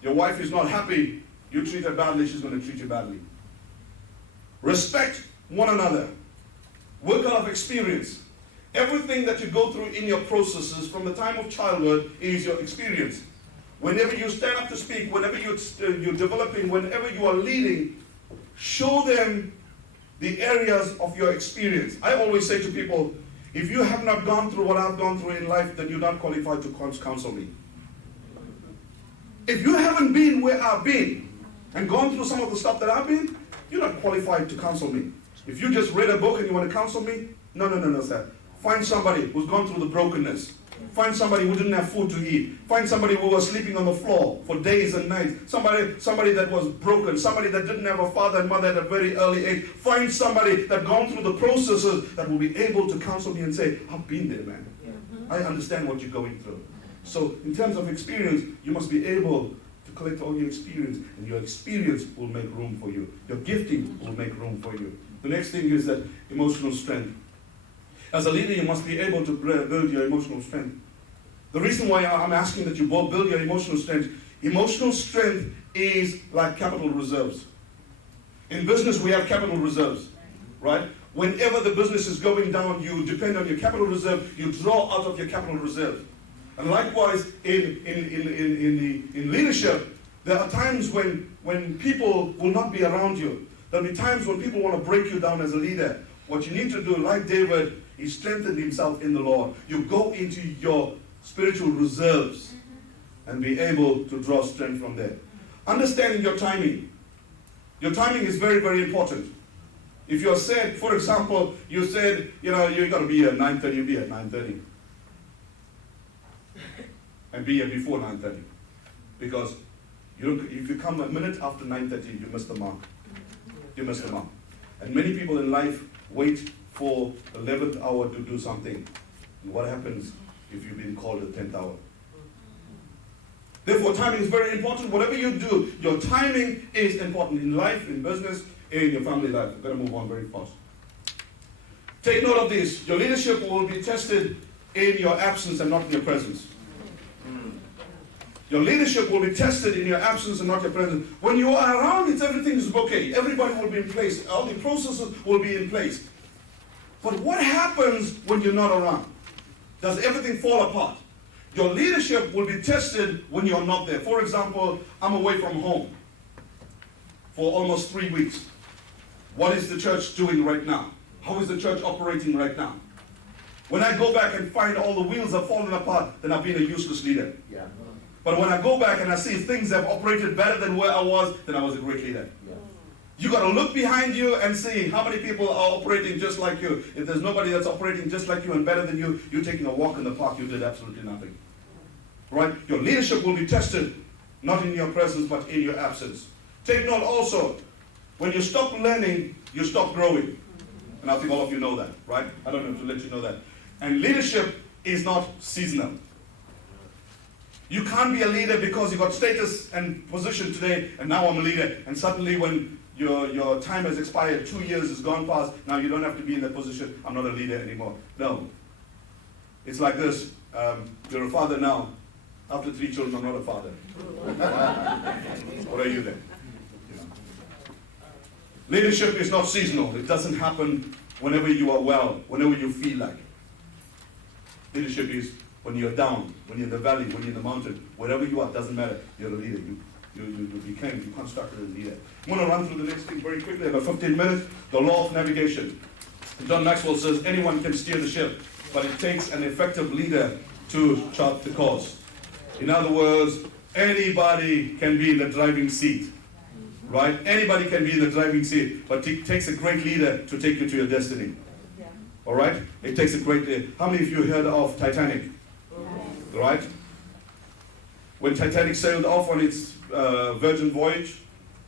Your wife is not happy, you treat her badly, she's going to treat you badly. Respect one another. Work out of experience. Everything that you go through in your processes from the time of childhood is your experience. Whenever you stand up to speak, whenever you're developing, whenever you are leading, show them the areas of your experience. I always say to people, if you have not gone through what I've gone through in life, then you're not qualified to counsel me. If you haven't been where I've been and gone through some of the stuff that I've been, you're not qualified to counsel me. If you just read a book and you want to counsel me, no, sir. Find somebody who's gone through the brokenness. Find somebody who didn't have food to eat. Find somebody who was sleeping on the floor for days and nights. Somebody that was broken. Somebody that didn't have a father and mother at a very early age. Find somebody that gone through the processes that will be able to counsel me and say, I've been there, man. I understand what you're going through. So in terms of experience, you must be able to collect all your experience, and your experience will make room for you. Your gifting will make room for you. The next thing is that emotional strength. As a leader, you must be able to build your emotional strength. The reason why I'm asking that you both build your emotional strength is like capital reserves. In business, we have capital reserves, right? Whenever the business is going down, you depend on your capital reserve, you draw out of your capital reserve. And likewise, in leadership, there are times when people will not be around you. There'll be times when people want to break you down as a leader. What you need to do, like David, he strengthened himself in the Lord. You go into your spiritual reserves and be able to draw strength from there. Understanding your timing. Your timing is very, very important. If you're said, for example, you said, you got to be here at 9:30, you be at 9:30. And be here before 9:30. Because if you come a minute after 9:30, you miss the mark. You miss the mark. And many people in life wait for the 11th hour to do something. And what happens if you've been called at the 10th hour? Therefore, timing is very important. Whatever you do, your timing is important in life, in business, in your family life. I'm going to move on very fast. Take note of this. Your leadership will be tested in your absence and not in your presence. Your leadership will be tested in your absence and not your presence. When you are around, everything is okay. Everybody will be in place. All the processes will be in place. But what happens when you're not around? Does everything fall apart? Your leadership will be tested when you're not there. For example, I'm away from home for almost 3 weeks. What is the church doing right now? How is the church operating right now? When I go back and find all the wheels have fallen apart, then I've been a useless leader. Yeah. But when I go back and I see things have operated better than where I was, then I was a great leader. Yeah. You got to look behind you and see how many people are operating just like you. If there's nobody that's operating just like you and better than you, you're taking a walk in the park, you did absolutely nothing. Right? Your leadership will be tested, not in your presence, but in your absence. Take note also, when you stop learning, you stop growing. And I think all of you know that, right? I don't have to let you know that. And leadership is not seasonal. You can't be a leader because you got status and position today, and now I'm a leader. And suddenly when your time has expired, 2 years has gone past, now you don't have to be in that position, I'm not a leader anymore. No. It's like this, you're a father now. After 3 children, I'm not a father. What are you then? Leadership is not seasonal. It doesn't happen whenever you are well, whenever you feel like it. Leadership is when you're down, when you're in the valley, when you're in the mountain, wherever you are, doesn't matter. You're a leader. You constructed a leader. I'm going to run through the next thing very quickly. About 15 minutes. The law of navigation. John Maxwell says anyone can steer the ship, but it takes an effective leader to chart the course. In other words, anybody can be in the driving seat. Right? Anybody can be in the driving seat, but it takes a great leader to take you to your destiny. Yeah. All right? It takes a great leader. How many of you heard of Titanic? Right? When Titanic sailed off on its virgin voyage,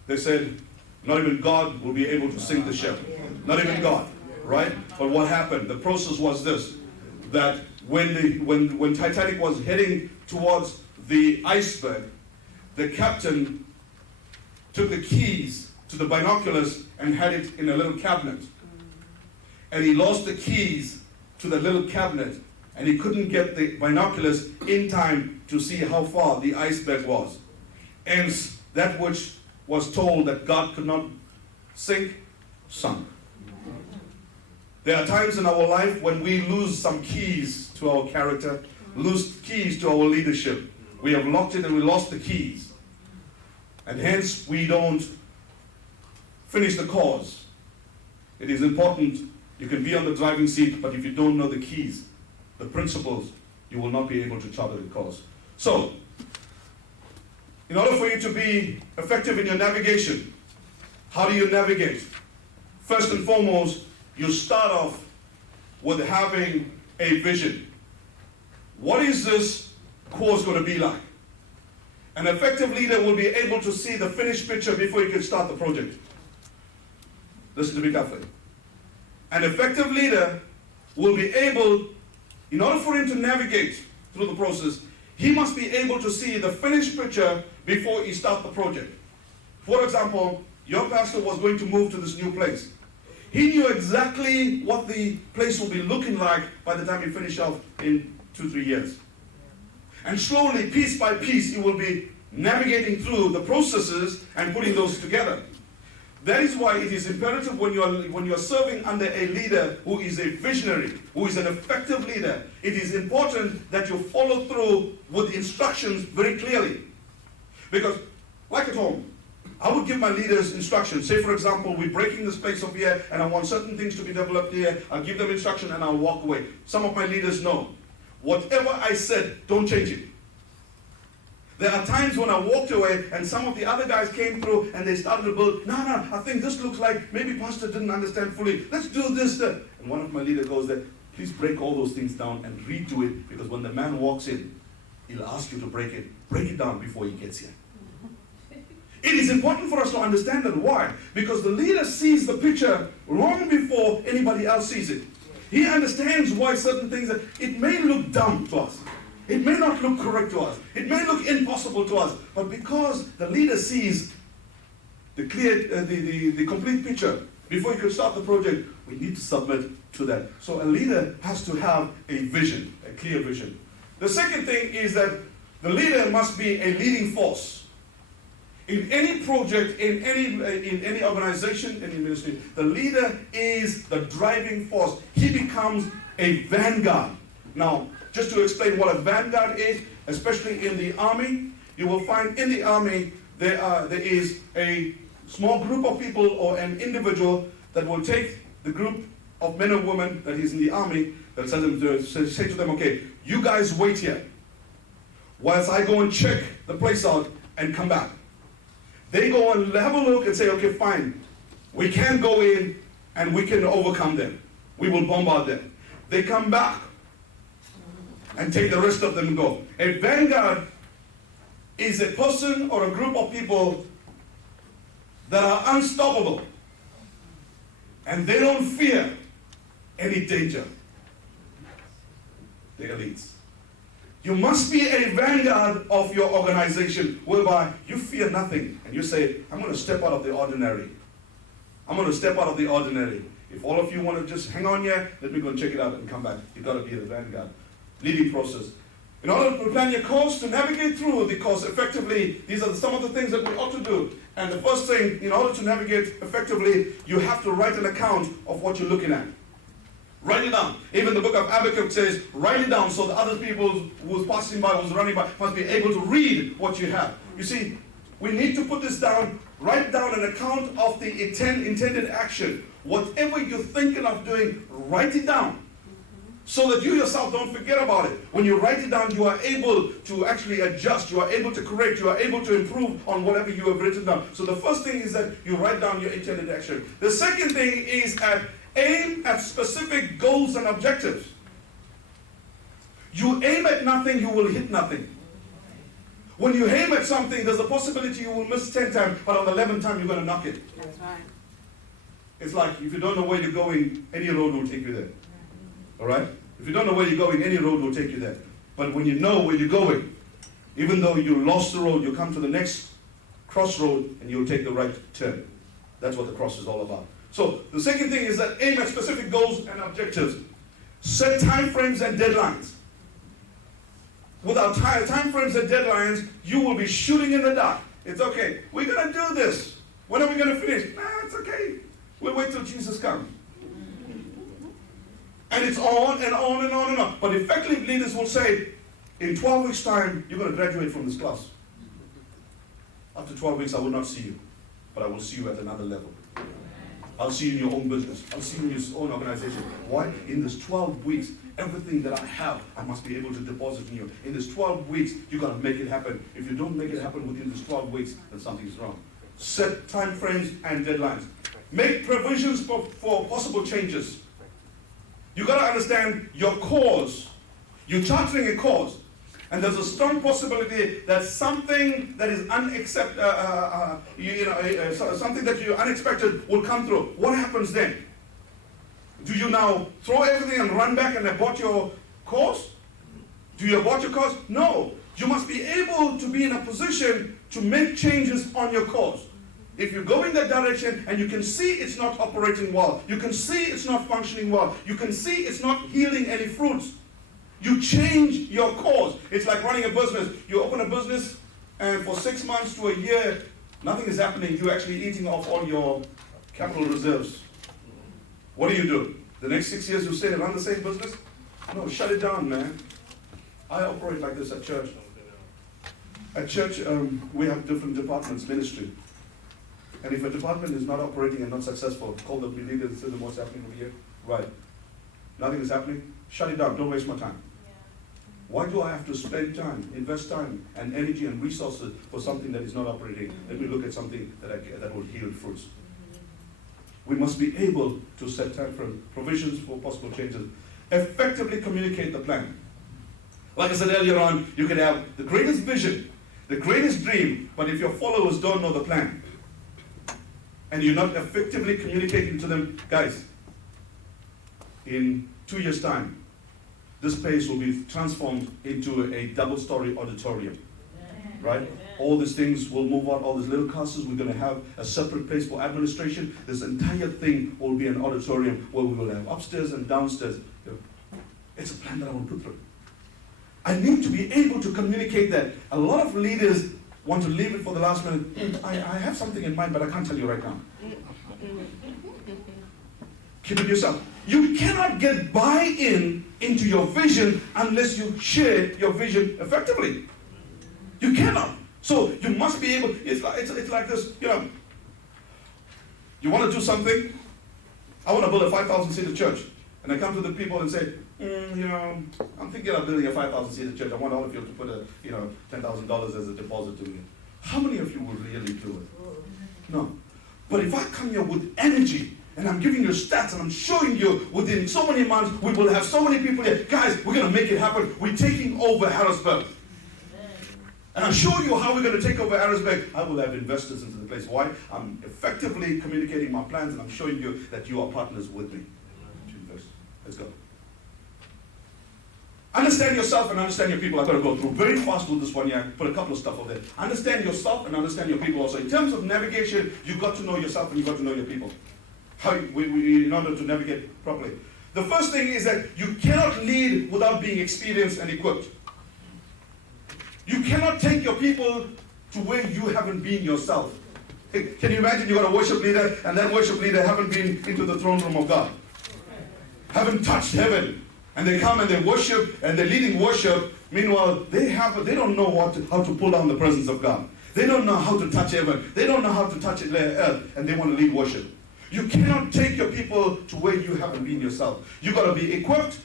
they said, not even God will be able to sink the ship. Not even God. Right? But what happened? The process was this, that when Titanic was heading towards the iceberg, the captain took the keys to the binoculars and had it in a little cabinet. And he lost the keys to the little cabinet, and he couldn't get the binoculars in time to see how far the iceberg was. Hence, that which was told that God could not sink, sunk. There are times in our life when we lose some keys to our character, lose keys to our leadership. We have locked it and we lost the keys. And hence, we don't finish the course. It is important. You can be on the driving seat, but if you don't know the keys, the principles, you will not be able to chart the course. So, in order for you to be effective in your navigation, how do you navigate? First and foremost, you start off with having a vision. What is this course going to be like? An effective leader will be able to see the finished picture before he can start the project. Listen to me carefully. An effective leader will be able, in order for him to navigate through the process, he must be able to see the finished picture before he starts the project. For example, your pastor was going to move to this new place. he knew exactly what the place will be looking like by the time he finished off in 2-3 years. And slowly, piece by piece, he will be navigating through the processes and putting those together. That is why it is imperative when you are serving under a leader who is a visionary, who is an effective leader, it is important that you follow through with instructions very clearly. Because, like at home, I would give my leaders instructions. Say, for example, we're breaking this place up here and I want certain things to be developed here. I'll give them instruction and I'll walk away. Some of my leaders know. Whatever I said, don't change it. There are times when I walked away and some of the other guys came through and they started to build, no, I think this looks like maybe Pastor didn't understand fully. Let's do this. And one of my leaders goes there, please break all those things down and redo it, because when the man walks in, he'll ask you to break it down before he gets here. It is important for us to understand that. Why? Because the leader sees the picture long before anybody else sees it. He understands why certain things, it may look dumb to us. It may not look correct to us. It may look impossible to us. But because the leader sees the clear, the complete picture, before you can start the project, we need to submit to that. So a leader has to have a vision, a clear vision. The second thing is that the leader must be a leading force. In any project, in any organization, any ministry, the leader is the driving force. He becomes a vanguard. Now, just to explain what a vanguard is, especially in the army, you will find in the army there is a small group of people or an individual that will take the group of men and women that is in the army, that say to them, okay, you guys wait here whilst I go and check the place out and come back. They go and have a look and say, okay, fine, we can go in and we can overcome them. We will bombard them. They come back and take the rest of them and go. A vanguard is a person or a group of people that are unstoppable and they don't fear any danger. They're elites. You must be a vanguard of your organization, whereby you fear nothing and you say, I'm going to step out of the ordinary. I'm going to step out of the ordinary. If all of you want to just hang on here, let me go and check it out and come back. You've got to be a vanguard. Leading process. In order to plan your course, to navigate through the course effectively, these are some of the things that we ought to do. And the first thing, in order to navigate effectively, you have to write an account of what you're looking at. Write it down. Even the book of Habakkuk says, write it down so that other people who's passing by, who's running by, must be able to read what you have. You see, we need to put this down, write down an account of the intended action. Whatever you're thinking of doing, write it down. So that you yourself don't forget about it. When you write it down, you are able to actually adjust, you are able to correct, you are able to improve on whatever you have written down. So the first thing is that you write down your intended action. The second thing is aim at specific goals and objectives. You aim at nothing, you will hit nothing. When you aim at something, there's a possibility you will miss 10 times, but on the 11th time you're going to knock it. That's right. It's like if you don't know where you're going, any road will take you there. All right? If you don't know where you're going, any road will take you there. But when you know where you're going, even though you lost the road, you come to the next crossroad and you'll take the right turn. That's what the cross is all about. So the second thing is that aim at specific goals and objectives. Set time frames and deadlines. Without time frames and deadlines, you will be shooting in the dark. It's okay. We're going to do this. When are we going to finish? Nah, it's okay. We'll wait till Jesus comes. And it's on and on and on and on. But effective leaders will say, in 12 weeks' time, you're going to graduate from this class. After 12 weeks, I will not see you. But I will see you at another level. I'll see you in your own business. I'll see you in your own organization. Why? In this 12 weeks, everything that I have, I must be able to deposit in you. In this 12 weeks, you've got to make it happen. If you don't make it happen within this 12 weeks, then something's wrong. Set time frames and deadlines. Make provisions for possible changes. You've got to understand your cause. You're chartering a cause. And there's a strong possibility that something that is something that you unexpected will come through. What happens then? Do you now throw everything and run back and abort your course? Do you abort your course? No. You must be able to be in a position to make changes on your course. If you go in that direction and you can see it's not operating well, you can see it's not functioning well, you can see it's not yielding any fruits, you change your course. It's like running a business. You open a business and for 6 months to a year, nothing is happening. You're actually eating off all your capital reserves. What do? The next 6 years you stay and run the same business? No, shut it down, man. I operate like this at church. At church, we have different departments, ministry. And if a department is not operating and not successful, call the leaders and tell them what's happening over here. Right. Nothing is happening. Shut it down. Don't waste my time. Why do I have to spend time, invest time and energy and resources for something that is not operating? Let me look at something that will yield fruits. We must be able to set time for provisions for possible changes. Effectively communicate the plan. Like I said earlier on, you can have the greatest vision, the greatest dream, but if your followers don't know the plan, and you're not effectively communicating to them, guys, in 2 years' time, this place will be transformed into a double-story auditorium, right? All these things will move on, all these little classes, we're going to have a separate place for administration. This entire thing will be an auditorium where we will have upstairs and downstairs. It's a plan that I will put through. I need to be able to communicate that. A lot of leaders want to leave it for the last minute. I have something in mind, but I can't tell you right now. Keep it yourself. You cannot get buy-in into your vision unless you share your vision effectively. You cannot. So you must be able, it's like this, you want to do something? I want to build a 5,000-seater church. And I come to the people and say, I'm thinking of building a 5,000-seater church. I want all of you to put $10,000 as a deposit to me. How many of you would really do it? No. But if I come here with energy, and I'm giving you stats, and I'm showing you within so many months, we will have so many people here. Guys, we're going to make it happen. We're taking over Harrisburg. And I'll show you how we're going to take over Harrisburg. I will have investors into the place. Why? I'm effectively communicating my plans, and I'm showing you that you are partners with me. Let's go. Understand yourself and understand your people. I've got to go through very fast with this one here. Put a couple of stuff over there. Understand yourself and understand your people also. In terms of navigation, you've got to know yourself and you've got to know your people. In order to navigate properly. The first thing is that you cannot lead without being experienced and equipped. You cannot take your people to where you haven't been yourself. Can you imagine you got a worship leader and that worship leader haven't been into the throne room of God? Haven't touched heaven. And they come and they worship and they're leading worship. Meanwhile, they don't know how to pull down the presence of God. They don't know how to touch heaven. They don't know how to touch earth, and they want to lead worship. You cannot take your people to where you haven't been yourself. You got to be equipped.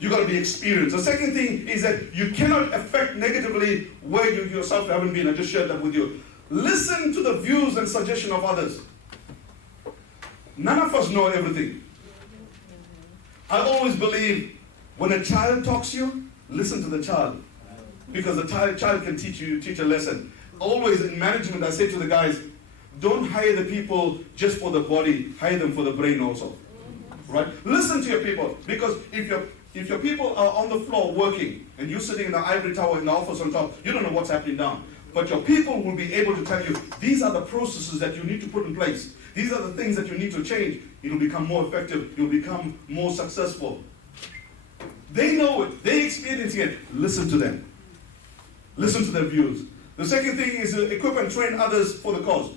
You got to be experienced. The second thing is that you cannot affect negatively where you yourself haven't been. I just shared that with you. Listen to the views and suggestions of others. None of us know everything. I always believe when a child talks to you, listen to the child. Because the child can teach a lesson. Always in management, I say to the guys, don't hire the people just for the body, hire them for the brain also. Right? Listen to your people. Because if your people are on the floor working, and you're sitting in the ivory tower in the office on top, you don't know what's happening down. But your people will be able to tell you, these are the processes that you need to put in place. These are the things that you need to change. It'll become more effective. You'll become more successful. They know it. They experience it. Listen to them. Listen to their views. The second thing is equip and train others for the cause.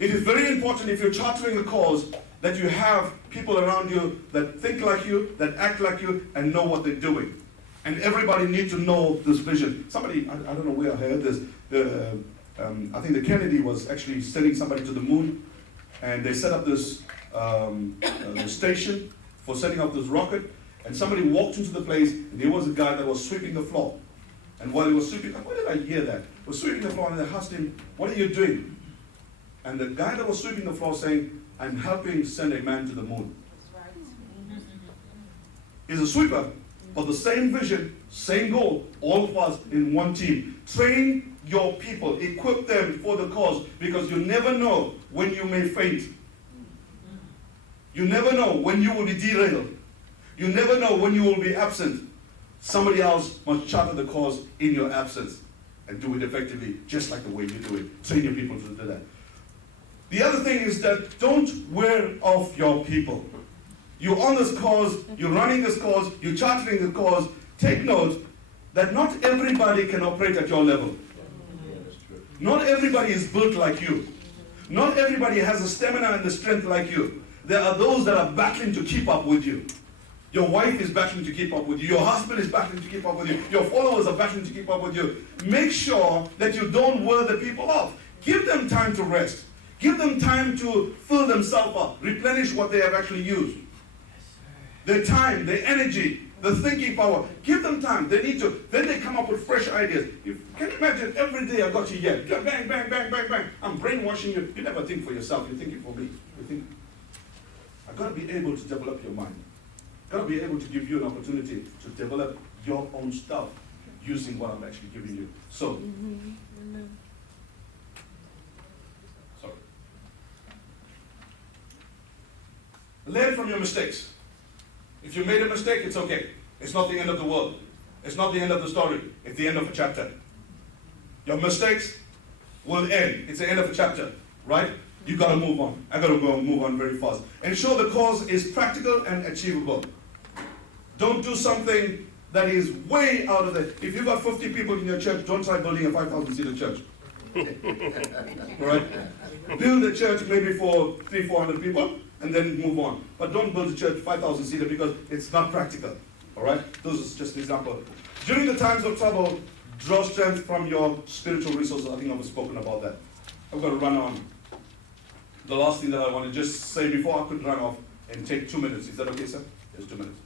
It is very important if you're chartering a cause that you have people around you that think like you, that act like you, and know what they're doing. And everybody needs to know this vision. Somebody, I don't know where I heard this, I think the Kennedy was actually sending somebody to the moon, and they set up this station for setting up this rocket, and somebody walked into the place, and there was a guy that was sweeping the floor. And while he was sweeping, where did I hear that? He was sweeping the floor, and they asked him, what are you doing? And the guy that was sweeping the floor saying, I'm helping send a man to the moon. He's a sweeper, but the same vision, same goal, all of us in one team. Train your people, equip them for the cause, because you never know when you may faint. You never know when you will be derailed. You never know when you will be absent. Somebody else must charter the cause in your absence and do it effectively, just like the way you do it. Train your people to do that. The other thing is that don't wear off your people. You're on this cause, you're running this cause, you're chartering the cause. Take note that not everybody can operate at your level. Not everybody is built like you. Not everybody has the stamina and the strength like you. There are those that are battling to keep up with you. Your wife is battling to keep up with you. Your husband is battling to keep up with you. Your followers are battling to keep up with you. Make sure that you don't wear the people off. Give them time to rest. Give them time to fill themselves up, replenish what they have actually used. Their time, their energy, the thinking power. Give them time. They need to. Then they come up with fresh ideas. Can you imagine every day I got you here? Bang, bang, bang, bang, bang. I'm brainwashing you. You never think for yourself. You're thinking for me. You think, I've got to be able to develop your mind. I've got to be able to give you an opportunity to develop your own stuff using what I'm actually giving you. So, sorry. Learn from your mistakes. If you made a mistake, it's okay. It's not the end of the world. It's not the end of the story. It's the end of a chapter. Your mistakes will end. It's the end of a chapter, right? You got to move on. I got to go and move on very fast. Ensure the cause is practical and achievable. Don't do something that is way out of the... If you've got 50 people in your church, don't try building a 5,000-seater church. All right? Build a church maybe for 300-400 people, and then move on. But don't build a church 5,000-seater because it's not practical. All right? Those are just an example. During the times of trouble, draw strength from your spiritual resources. I think I've spoken about that. I've got to run on. The last thing that I want to just say before I could run off and take 2 minutes. Is that okay, sir? Yes, 2 minutes.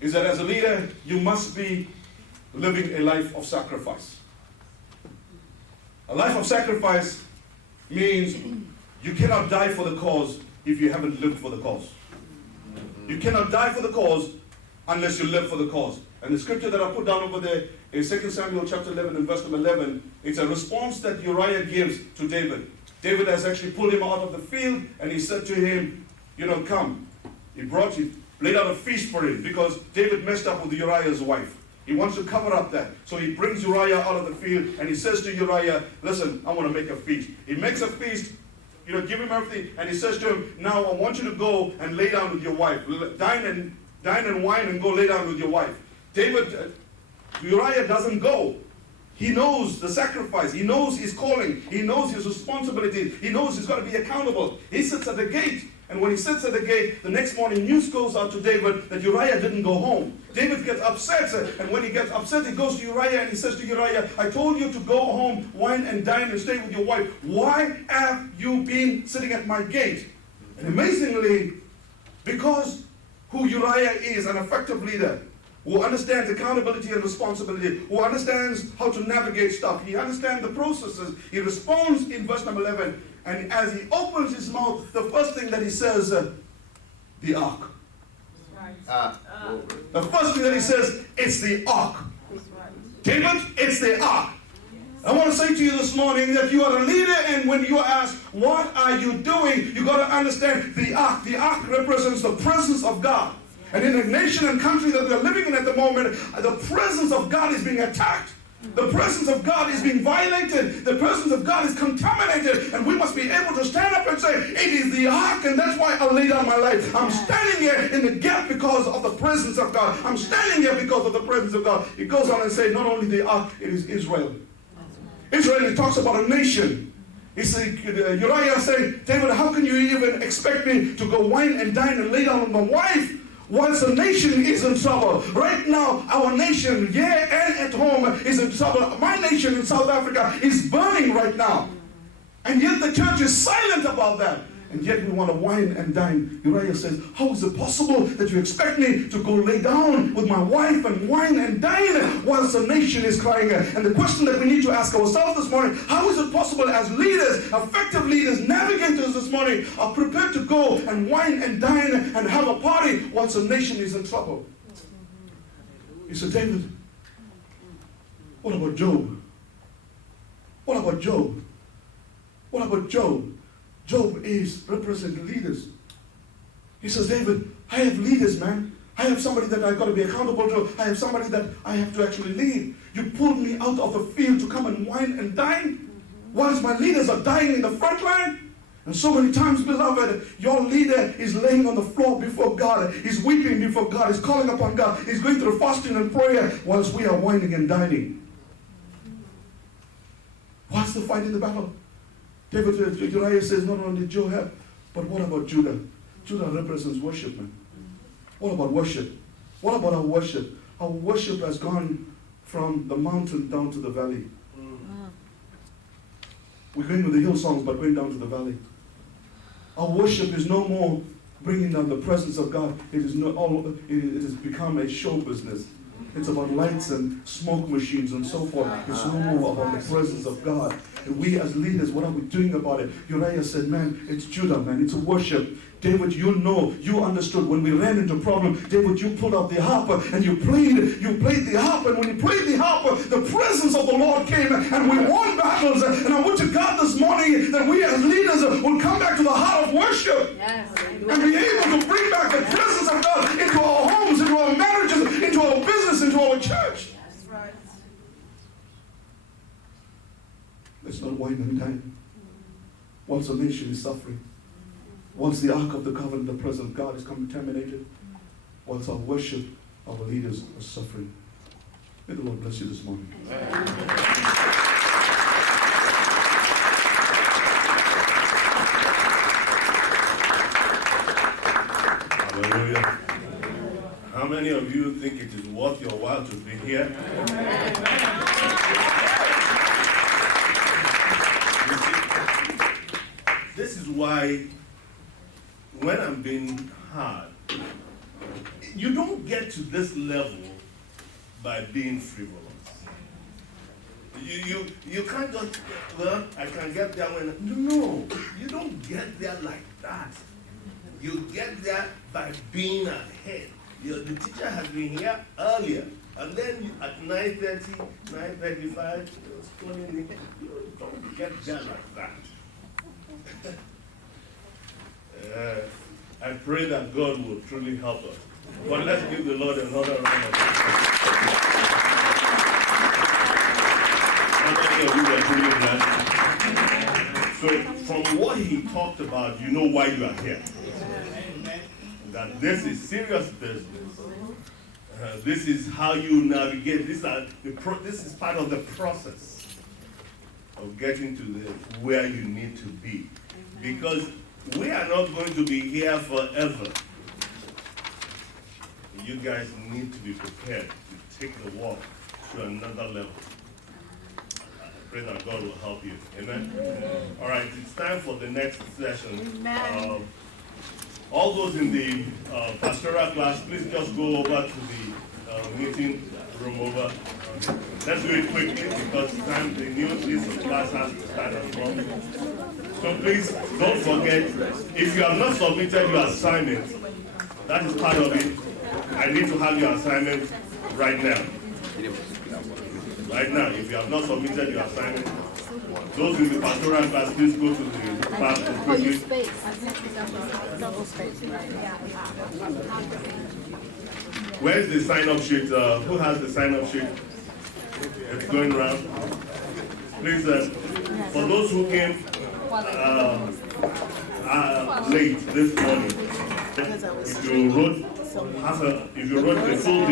Is that as a leader, you must be living a life of sacrifice. A life of sacrifice means you cannot die for the cause if you haven't lived for the cause. You cannot die for the cause unless you live for the cause. And the scripture that I put down over there is 2 Samuel chapter 11 and verse number 11. It's a response that Uriah gives to David. David has actually pulled him out of the field and he said to him, come. He laid out a feast for him because David messed up with Uriah's wife. He wants to cover up that. So he brings Uriah out of the field and he says to Uriah, listen, I want to make a feast. He makes a feast, give him everything, and he says to him, now I want you to go and lay down with your wife. Dine and wine and go lay down with your wife. Uriah doesn't go. He knows the sacrifice. He knows his calling. He knows his responsibility. He knows he's got to be accountable. He sits at the gate. And when he sits at the gate, the next morning news goes out to David that Uriah didn't go home. David gets upset. And when he gets upset, he goes to Uriah and he says to Uriah, I told you to go home, wine and dine and stay with your wife. Why have you been sitting at my gate? And amazingly, because who Uriah is, an effective leader, who understands accountability and responsibility, who understands how to navigate stuff. He understands the processes. He responds in verse number 11. And as he opens his mouth, the first thing that he says, the ark. The first thing that he says, it's the ark. David, it's the ark. I want to say to you this morning that you are a leader, and when you are asked, what are you doing? You got to understand the ark. The ark represents the presence of God. And in the nation and country that we're living in at the moment, the presence of God is being attacked. The presence of God is being violated. The presence of God is contaminated. And we must be able to stand up and say, it is the ark, and that's why I lay down my life. I'm standing here in the gap because of the presence of God. I'm standing here because of the presence of God. It goes on and says, not only the ark, it is Israel. Israel, it talks about a nation. He said, Uriah said, David, how can you even expect me to go wine and dine and lay down with my wife? Once the nation is in trouble. Right now, our nation, and at home, is in trouble. My nation in South Africa is burning right now. And yet the church is silent about that. And yet we want to wine and dine. Uriah says, how is it possible that you expect me to go lay down with my wife and wine and dine whilst the nation is crying? And the question that we need to ask ourselves this morning, how is it possible as leaders, effective leaders, navigators this morning, are prepared to go and wine and dine and have a party whilst the nation is in trouble? He said, David, what about Job? What about Job? What about Job? Job represents leaders. He says, David, I have leaders, man. I have somebody that I've got to be accountable to. I have somebody that I have to actually lead. You pulled me out of the field to come and wine and dine whilst my leaders are dying in the front line. And so many times, beloved, your leader is laying on the floor before God. He's weeping before God. He's calling upon God. He's going through fasting and prayer whilst we are whining and dining. What's the fight in the battle? David, Uriah says, not only did Joe help, but what about Judah? Judah represents worship, man. What about worship? What about our worship? Our worship has gone from the mountain down to the valley. We're going with the hill songs, but going down to the valley. Our worship is no more bringing down the presence of God. It has become a show business. It's about lights and smoke machines and so forth. It's no more about the presence of God. And we as leaders, what are we doing about it? Uriah said, man, it's Judah, man. It's worship. David, you know, you understood when we ran into a problem. David, you pulled out the harp and you played the harp. And when you played the harp, the presence of the Lord came and we won battles. And I want to God this morning that we as leaders will come back to the heart of worship. Yes. And be able to bring back the presence of God into our homes, into our marriages, into our business, into our church. That's right. Let's not whine and dine. Once a nation is suffering, once the ark of the covenant, the presence of God is contaminated, once our worship, our leaders are suffering. May the Lord bless you this morning. Hallelujah. How many of you think it is worth your while to be here? You see, this is why when I'm being hard, you don't get to this level by being frivolous. You can't just, well, I can get there when, no, you don't get there like that. You get there by being ahead. The teacher has been here earlier, and then at 9:30, 9:35, you don't get there like that. I pray that God will truly help us. But let's give the Lord another round of applause. How many of you are truly blessed? So from what he talked about, you know why you are here. That this is serious business. This is how you navigate. This is part of the process of getting to where you need to be. Because we are not going to be here forever. You guys need to be prepared to take the walk to another level. I pray that God will help you. Amen? All right, it's time for the next session. Amen. All those in the pastoral class, please just go over to the meeting room over. Let's do it quickly because the new list of class has to start as well. So please don't forget, if you have not submitted your assignment, that is part of it. I need to have your assignment right now. Right now, if you have not submitted your assignment, those in the pastoral class, please go to the pastor quickly. Double space. Where is the sign-up sheet? Who has the sign-up sheet? It's going around. Please, for those who came late this morning, if you wrote the full